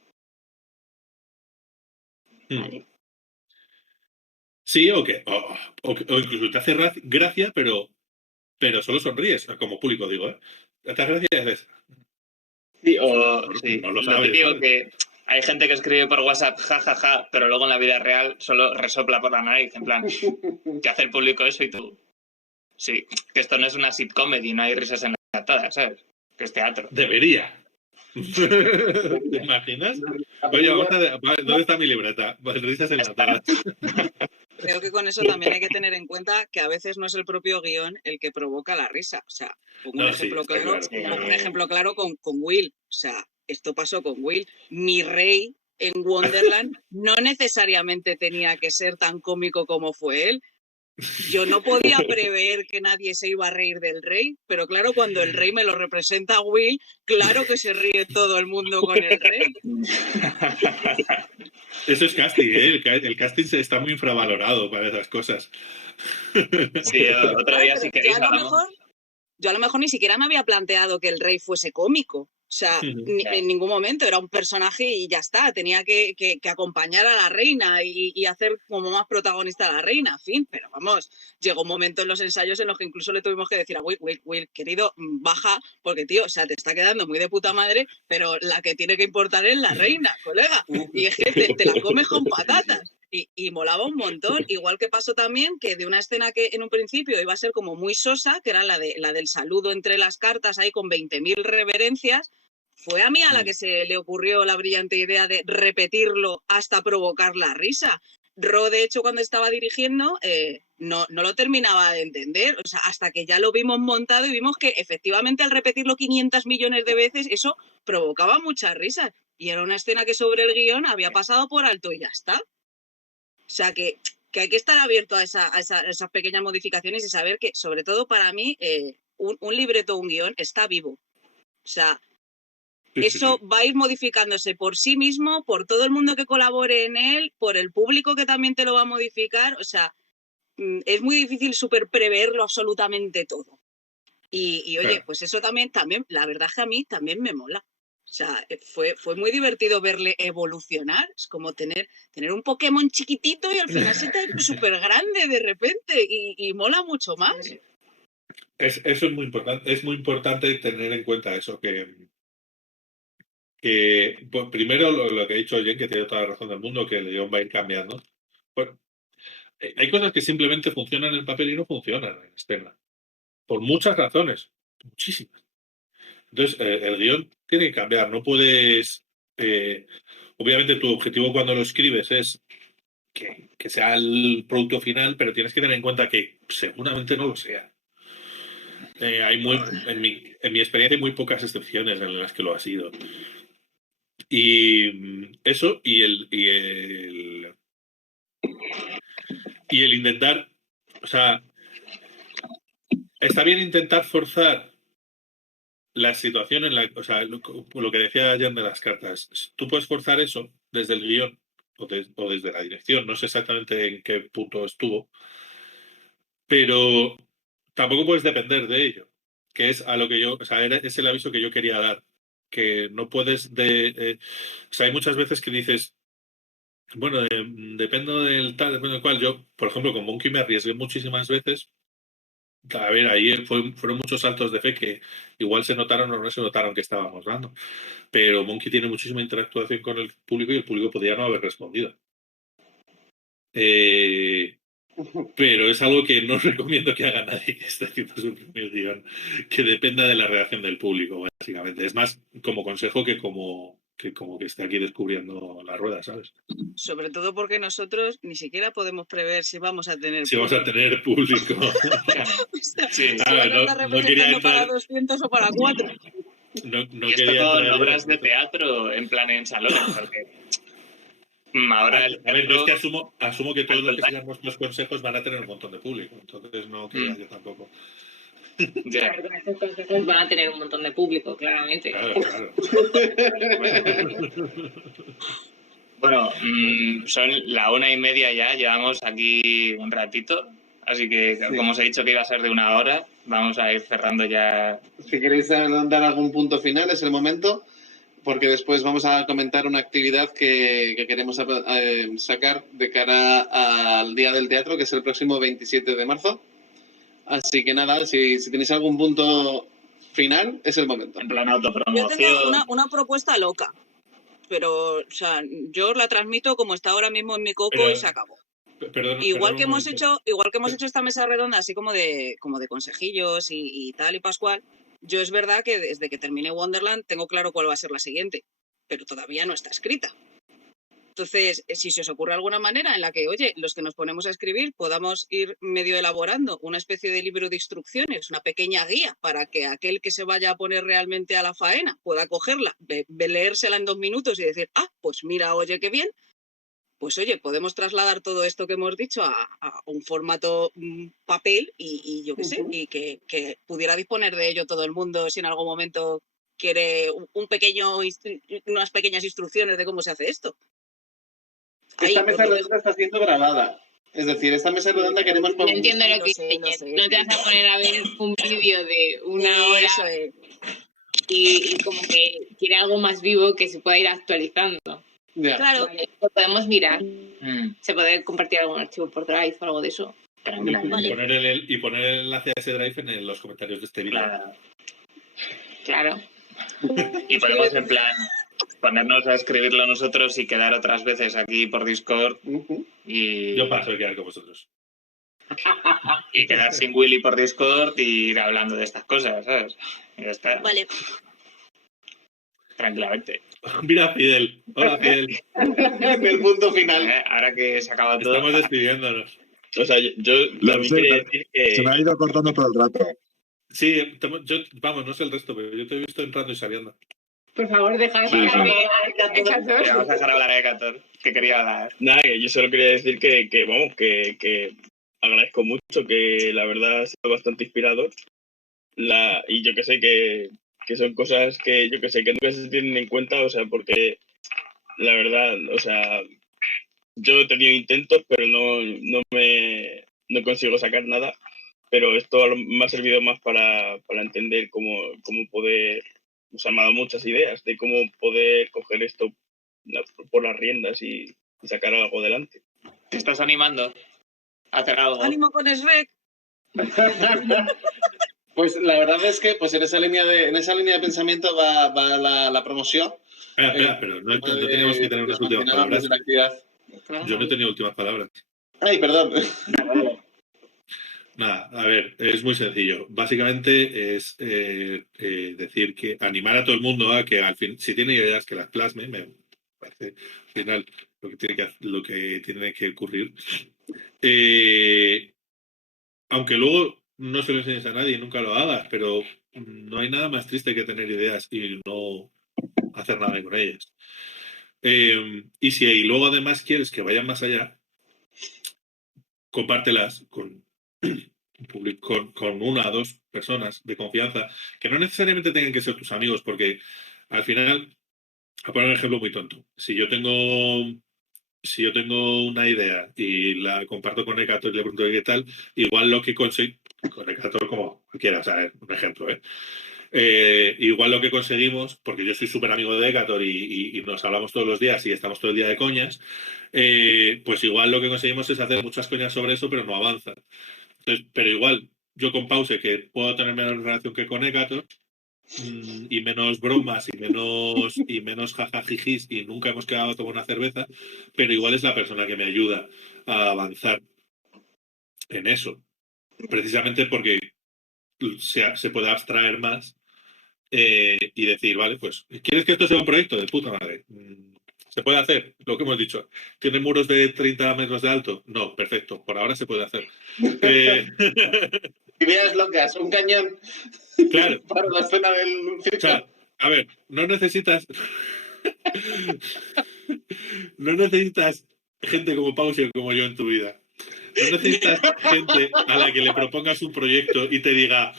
Vale. Sí, o incluso te hace gracia, pero solo sonríes, como público digo, ¿eh? Te hace gracia y haces... Sí, No lo lo sabes, típico ¿sabes? que hay gente que escribe por WhatsApp jajaja, pero luego en la vida real solo resopla por la nariz, en plan, que hace el público eso y tú. Sí, que esto no es una sitcomedy, no hay risas enlatadas, ¿sabes? Que es teatro. Debería. ¿Te imaginas? Oye, ¿dónde está mi libreta? Risas enlatadas. Creo que con eso también hay que tener en cuenta que a veces no es el propio guión el que provoca la risa. O sea, pongo un ejemplo claro con Will. O sea, esto pasó con Will. Mi rey en Wonderland no necesariamente tenía que ser tan cómico como fue él. Yo no podía prever que nadie se iba a reír del rey, pero claro, cuando el rey me lo representa a Will, claro que se ríe todo el mundo con el rey. Eso es casting, ¿eh? El casting está muy infravalorado para esas cosas. Sí, otro día si queréis yo a lo mejor ni siquiera me había planteado que el rey fuese cómico. O sea, en ningún momento era un personaje y ya está. Tenía que acompañar a la reina y hacer como más protagonista a la reina, en fin. Pero vamos, llegó un momento en los ensayos en los que incluso le tuvimos que decir a Will, querido, baja, porque tío, o sea, te está quedando muy de puta madre, pero la que tiene que importar es la reina, colega. Y es que te la comes con patatas. Y molaba un montón, igual que pasó también que de una escena que en un principio iba a ser como muy sosa, que era la del saludo entre las cartas ahí con 20.000 reverencias, fue a mí a la que se le ocurrió la brillante idea de repetirlo hasta provocar la risa. Ro, de hecho, cuando estaba dirigiendo, no lo terminaba de entender, o sea, hasta que ya lo vimos montado y vimos que efectivamente al repetirlo 500 millones de veces, eso provocaba muchas risas. Y era una escena que sobre el guión había pasado por alto y ya está. O sea, que hay que estar abierto a esas pequeñas modificaciones y saber que, sobre todo para mí, un libreto o un guión está vivo. O sea, eso va a ir modificándose por sí mismo, por todo el mundo que colabore en él, por el público que también te lo va a modificar. O sea, es muy difícil preverlo absolutamente todo. Y oye, Claro. pues eso también, la verdad es que a mí también me mola. O sea, fue muy divertido verle evolucionar. Es como tener un Pokémon chiquitito y al final se te ha hecho súper grande de repente y mola mucho más. Eso es muy importante. Es muy importante tener en cuenta eso, que pues, primero lo que ha dicho Jen, que tiene toda la razón del mundo, que el guión va a ir cambiando. Bueno, hay cosas que simplemente funcionan en papel y no funcionan en escena. Por muchas razones. Muchísimas. Entonces, el guión tiene que cambiar. No puedes... obviamente tu objetivo cuando lo escribes es que sea el producto final, pero tienes que tener en cuenta que seguramente no lo sea. En mi experiencia hay muy pocas excepciones en las que lo ha sido. Y eso y el intentar, o sea, está bien intentar forzar la situación o sea, lo que decía Jan de las cartas. Tú puedes forzar eso desde el guión o desde la dirección, no sé exactamente en qué punto estuvo, pero tampoco puedes depender de ello, que es a lo que o sea, es el aviso que yo quería dar, que no puedes o sea, hay muchas veces que dices, bueno, dependo del tal, depende del cual. Yo, por ejemplo, con Monkey me arriesgué muchísimas veces. A ver, ahí fueron muchos saltos de fe que igual se notaron o no se notaron que estábamos dando. Pero Monkey tiene muchísima interactuación con el público y el público podría no haber respondido. Pero es algo que no recomiendo que haga nadie que esté haciendo su primer guión, que dependa de la reacción del público, básicamente. Es más como consejo que como que esté aquí descubriendo la rueda, ¿sabes? Sobre todo porque nosotros ni siquiera podemos prever si vamos a tener Si vamos a tener público. O sea, Sí. si van a estar No quería representando para entrar, 200 o para 4. no Y esto quería con entrar obras de teatro, en plan en salones, porque ahora el A ver, yo es que teatro... asumo que todos los que sigan nuestros consejos van a tener un montón de público, entonces no quería yo tampoco. Ya. Claro, con estos consejos van a tener un montón de público, claramente. Claro. Bueno, son la 1:30 ya, llevamos aquí un ratito, así que Sí. como os he dicho que iba a ser de 1 hora, vamos a ir cerrando ya. Si queréis dar algún punto final, es el momento, porque después vamos a comentar una actividad que queremos sacar de cara al Día del Teatro, que es el próximo 27 de marzo. Así que nada, si tenéis algún punto final, es el momento. En plan Yo autopromoción. tengo una propuesta loca, pero o sea, yo la transmito como está ahora mismo en mi coco Pero, y se acabó. Perdón, Igual que un hemos momento. hecho esta mesa redonda así como de consejillos y tal y pascual, yo es verdad que desde que terminé Wonderland tengo claro cuál va a ser la siguiente, pero todavía no está escrita. Entonces, si se os ocurre alguna manera en la que, oye, los que nos ponemos a escribir podamos ir medio elaborando una especie de libro de instrucciones, una pequeña guía para que aquel que se vaya a poner realmente a la faena pueda cogerla, leérsela en 2 minutos y decir, pues mira, oye, qué bien, pues oye, podemos trasladar todo esto que hemos dicho a un formato papel y yo qué sé, y que pudiera disponer de ello todo el mundo si en algún momento quiere unas pequeñas instrucciones de cómo se hace esto. Esta mesa redonda está siendo grabada. Es decir, esta mesa redonda queremos... No entiendo lo que sé, dices. No te vas a poner a ver un vídeo de 1 hora Eso es. y como que quiere algo más vivo que se pueda ir actualizando. Ya. Claro. Vale, lo podemos mirar. Se puede compartir algún archivo por Drive o algo de eso. Tranquilamente. Y poner el enlace a ese drive en los comentarios de este vídeo. Claro. Y podemos en plan ponernos a escribirlo nosotros y quedar otras veces aquí por Discord y... Yo paso de quedar con vosotros. Y quedar sin Willy por Discord y ir hablando de estas cosas, ¿sabes? Y ya está. Vale. Tranquilamente. Mira, Fidel. Hola, Fidel. En el punto final. Ahora que se acaba todo... Estamos despidiéndonos. O sea, yo también quería decir que... Se me ha ido cortando todo el rato. Sí, vamos, no sé el resto, pero yo te he visto entrando y saliendo. Por favor, deja de Sí, sacarme Que vamos a dejar hablar a Héctor, que quería hablar. Nada, que yo solo quería decir que agradezco mucho, que la verdad ha sido bastante inspirador. Y yo que sé que son cosas que yo que sé que nunca se tienen en cuenta, o sea, porque la verdad, o sea, yo he tenido intentos, pero no consigo sacar nada. pero esto me ha servido más para entender cómo poder, nos han dado muchas ideas de cómo poder coger esto por las riendas y sacar algo adelante. ¿Te estás animando a hacer algo? ¡Ánimo con Shrek! Pues la verdad es que pues en esa línea de pensamiento va la promoción. Espera, pero no teníamos que tener unas últimas palabras. Yo no he tenido últimas palabras. Ay, perdón. Nada, a ver, es muy sencillo. Básicamente es decir que animar a todo el mundo a que al fin, si tiene ideas, que las plasme. Me parece al final lo que tiene que ocurrir. Aunque luego no se lo enseñes a nadie y nunca lo hagas, pero no hay nada más triste que tener ideas y no hacer nada con ellas. Y si luego además quieres que vayan más allá, compártelas con una o dos personas de confianza, que no necesariamente tengan que ser tus amigos, porque al final, a poner un ejemplo muy tonto, si yo tengo una idea y la comparto con Necator y le pregunto qué tal, igual lo que conseguí, con Necator como cualquiera, o sea, un ejemplo, igual lo que conseguimos, porque yo soy súper amigo de Necator y nos hablamos todos los días y estamos todo el día de coñas, pues igual lo que conseguimos es hacer muchas coñas sobre eso, pero no avanza. Entonces, pero igual, yo con Pause, que puedo tener menos relación que con Necator, y menos bromas y menos jajajijis y nunca hemos quedado a tomar una cerveza, pero igual es la persona que me ayuda a avanzar en eso, precisamente porque se puede abstraer más y decir, vale, pues, ¿quieres que esto sea un proyecto? De puta madre. ¿Se puede hacer? Lo que hemos dicho. ¿Tiene muros de 30 metros de alto? No, perfecto. Por ahora se puede hacer. Ideas locas, un cañón. Claro. Para la escena del circo. O sea, a ver, no necesitas gente como Pause o como yo en tu vida. No necesitas gente a la que le propongas un proyecto y te diga,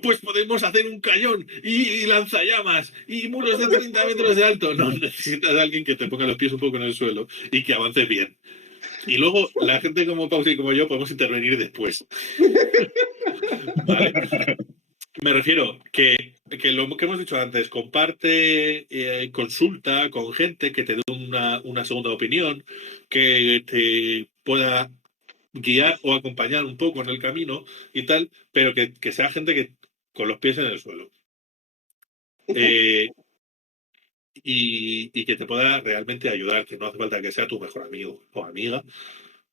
pues podemos hacer un cañón y lanzallamas y muros de 30 metros de alto. No, necesitas a alguien que te ponga los pies un poco en el suelo y que avance bien. Y luego la gente como Pause y como yo podemos intervenir después. ¿Vale? Me refiero que lo que hemos dicho antes, comparte, consulta con gente que te dé una segunda opinión, que te pueda guiar o acompañar un poco en el camino y tal, pero que sea gente que con los pies en el suelo. Y que te pueda realmente ayudar, que no hace falta que sea tu mejor amigo o amiga,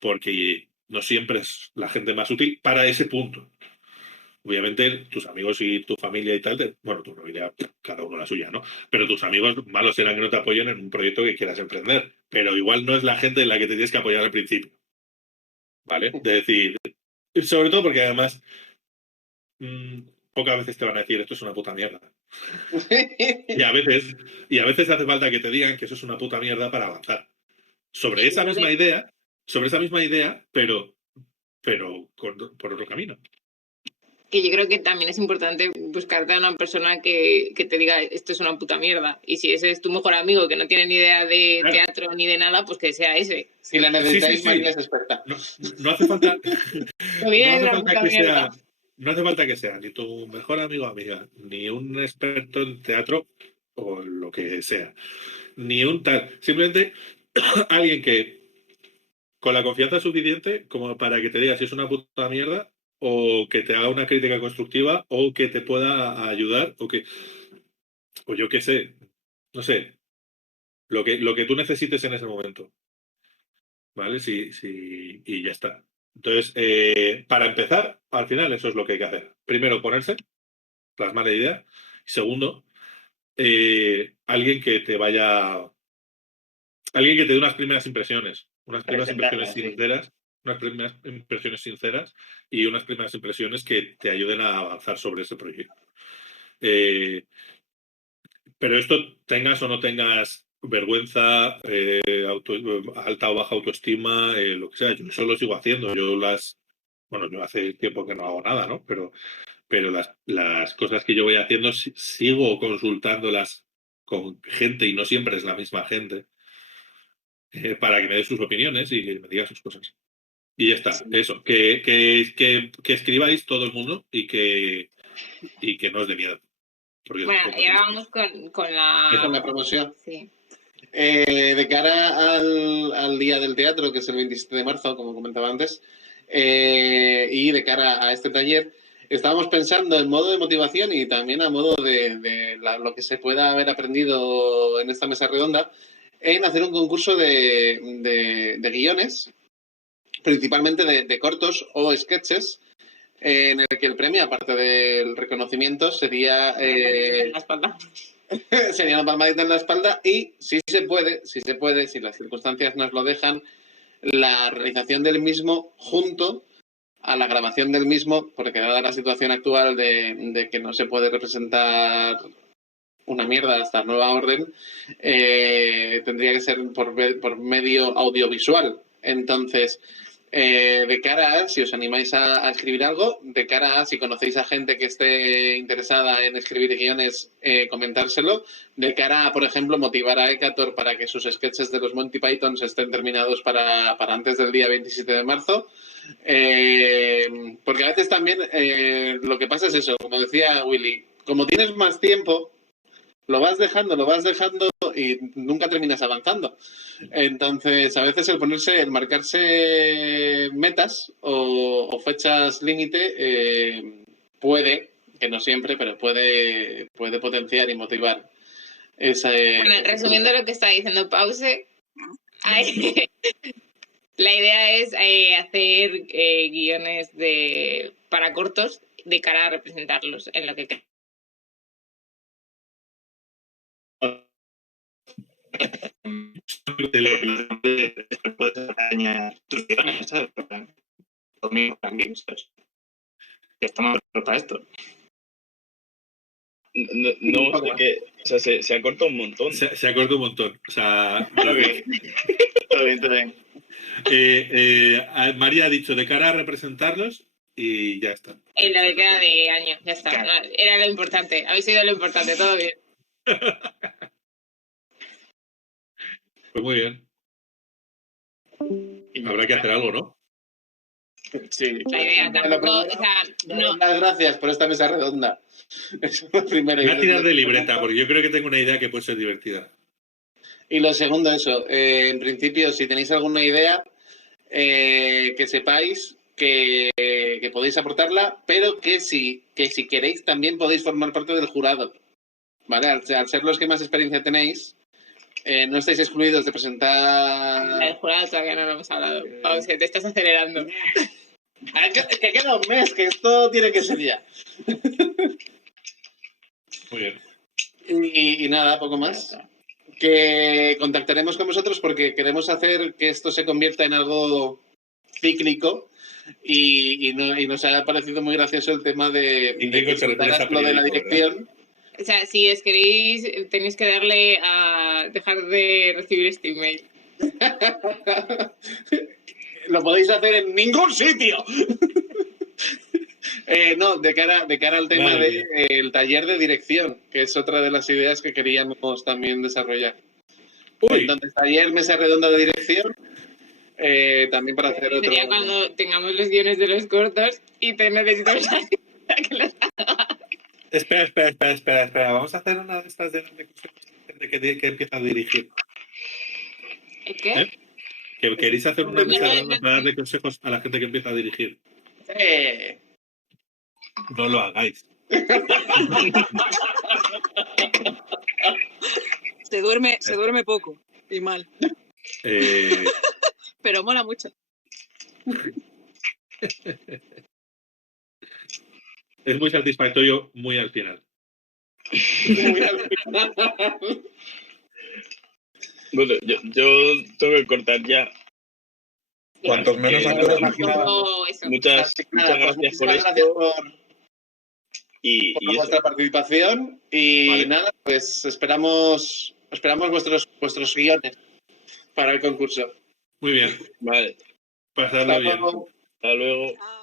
porque no siempre es la gente más útil para ese punto. Obviamente, tus amigos y tu familia y tal, bueno, tu familia, cada uno la suya, ¿no? Pero tus amigos malos serán que no te apoyen en un proyecto que quieras emprender. Pero igual no es la gente en la que te tienes que apoyar al principio. ¿Vale? De decir, sobre todo porque además, pocas veces te van a decir esto es una puta mierda. Y a veces hace falta que te digan que eso es una puta mierda para avanzar. Sobre esa misma idea, pero por otro camino. Que yo creo que también es importante buscarte a una persona que te diga esto es una puta mierda. Y si ese es tu mejor amigo que no tiene ni idea de teatro ni de nada, pues que sea ese. Si la necesitáis, María es experta. No hace falta. No hace falta que sea ni tu mejor amigo o amiga, ni un experto en teatro o lo que sea, ni un tal. Simplemente alguien que con la confianza suficiente como para que te diga si es una puta mierda o que te haga una crítica constructiva o que te pueda ayudar o yo qué sé, no sé, lo que tú necesites en ese momento. ¿Vale? Sí, y ya está. Entonces, para empezar, al final eso es lo que hay que hacer. Primero, ponerse, plasmar la idea. Segundo, alguien que te dé unas primeras impresiones. Unas primeras impresiones sinceras. Unas primeras impresiones sinceras y unas primeras impresiones que te ayuden a avanzar sobre ese proyecto. Pero esto, tengas o no tengas vergüenza, alta o baja autoestima, lo que sea, yo eso lo sigo haciendo. Yo hace tiempo que no hago nada, ¿no? Pero las cosas que yo voy haciendo sigo consultándolas con gente y no siempre es la misma gente para que me dé sus opiniones y que me diga sus cosas. Y ya está, eso, que escribáis todo el mundo y que no os dé miedo. Porque Bueno, tampoco y ahora tenéis- vamos con la... Con la promoción. Sí. De cara al Día del Teatro, que es el 27 de marzo, como comentaba antes, y de cara a este taller, estábamos pensando en modo de motivación y también a modo de lo que se pueda haber aprendido en esta mesa redonda, en hacer un concurso de guiones, principalmente de cortos o sketches, en el que el premio, aparte del reconocimiento, sería La espalda. sería una palmadita en la espalda y, si se puede, si las circunstancias nos lo dejan, la realización del mismo junto a la grabación del mismo, porque dada la situación actual de que no se puede representar una mierda hasta nueva orden, tendría que ser por medio audiovisual. Entonces, de cara a, si os animáis a escribir algo, de cara a, si conocéis a gente que esté interesada en escribir guiones, comentárselo, de cara a, por ejemplo, motivar a Hecator para que sus sketches de los Monty Pythons estén terminados para antes del día 27 de marzo, porque a veces también lo que pasa es eso, como decía Willy, como tienes más tiempo, lo vas dejando y nunca terminas avanzando. Entonces, a veces el marcarse metas o fechas límite puede, que no siempre, pero puede potenciar y motivar Bueno, resumiendo lo que está diciendo Pause, la idea es hacer guiones para cortos de cara a representarlos en lo que Puedes añadir tus guiones, ¿sabes? Conmigo también, ¿sabes? Ya estamos para esto. No sé qué. O sea, se ha cortado un montón. Se ha cortado un montón. O sea, Todo bien. Todo bien. María ha dicho de cara a representarlos y ya está. en lo que queda de año, ya está. Claro. No, era lo importante. Habéis oído lo importante, todo bien. Pues muy bien. Habrá que hacer algo, ¿no? Sí. La idea tampoco, o sea, no. Las gracias por esta mesa redonda. Eso es lo primero. Voy a tirar de libreta porque yo creo que tengo una idea que puede ser divertida. Y lo segundo, eso. En principio, si tenéis alguna idea, que sepáis que podéis aportarla, pero que si queréis también podéis formar parte del jurado. ¿Vale? Al ser los que más experiencia tenéis, no estáis excluidos de presentar... El jurado todavía no lo hemos hablado. Vamos, que te estás acelerando. Que queda un mes, que esto tiene que ser ya. Muy bien. Y nada, poco más. Que contactaremos con vosotros porque queremos hacer que esto se convierta en algo cíclico y nos ha parecido muy gracioso el tema de que soltaras lo de la dirección. O sea, si os queréis, tenéis que darle a dejar de recibir este email. Lo podéis hacer en ningún sitio. No, de cara al tema del taller de dirección, que es otra de las ideas que queríamos también desarrollar. Uy. Entonces, taller, mesa redonda de dirección, también para hacer otro... Sería cuando tengamos los guiones de los cortos y te necesitamos a que los haga. Espera. Vamos a hacer una de estas de gente que empieza a dirigir. ¿Qué? Que queréis hacer una mesa redonda para darle consejos a la gente que empieza a dirigir. No lo hagáis. Se duerme poco y mal. Pero mola mucho. Es muy satisfactorio, muy al final. Bueno, yo tengo que cortar ya. Cuantos menos actores Muchas gracias por esto. Y por vuestra participación. Y vale. nada, pues esperamos vuestros guiones para el concurso. Muy bien. Vale. Pasadlo bien. Hasta luego. Hasta luego. Chao.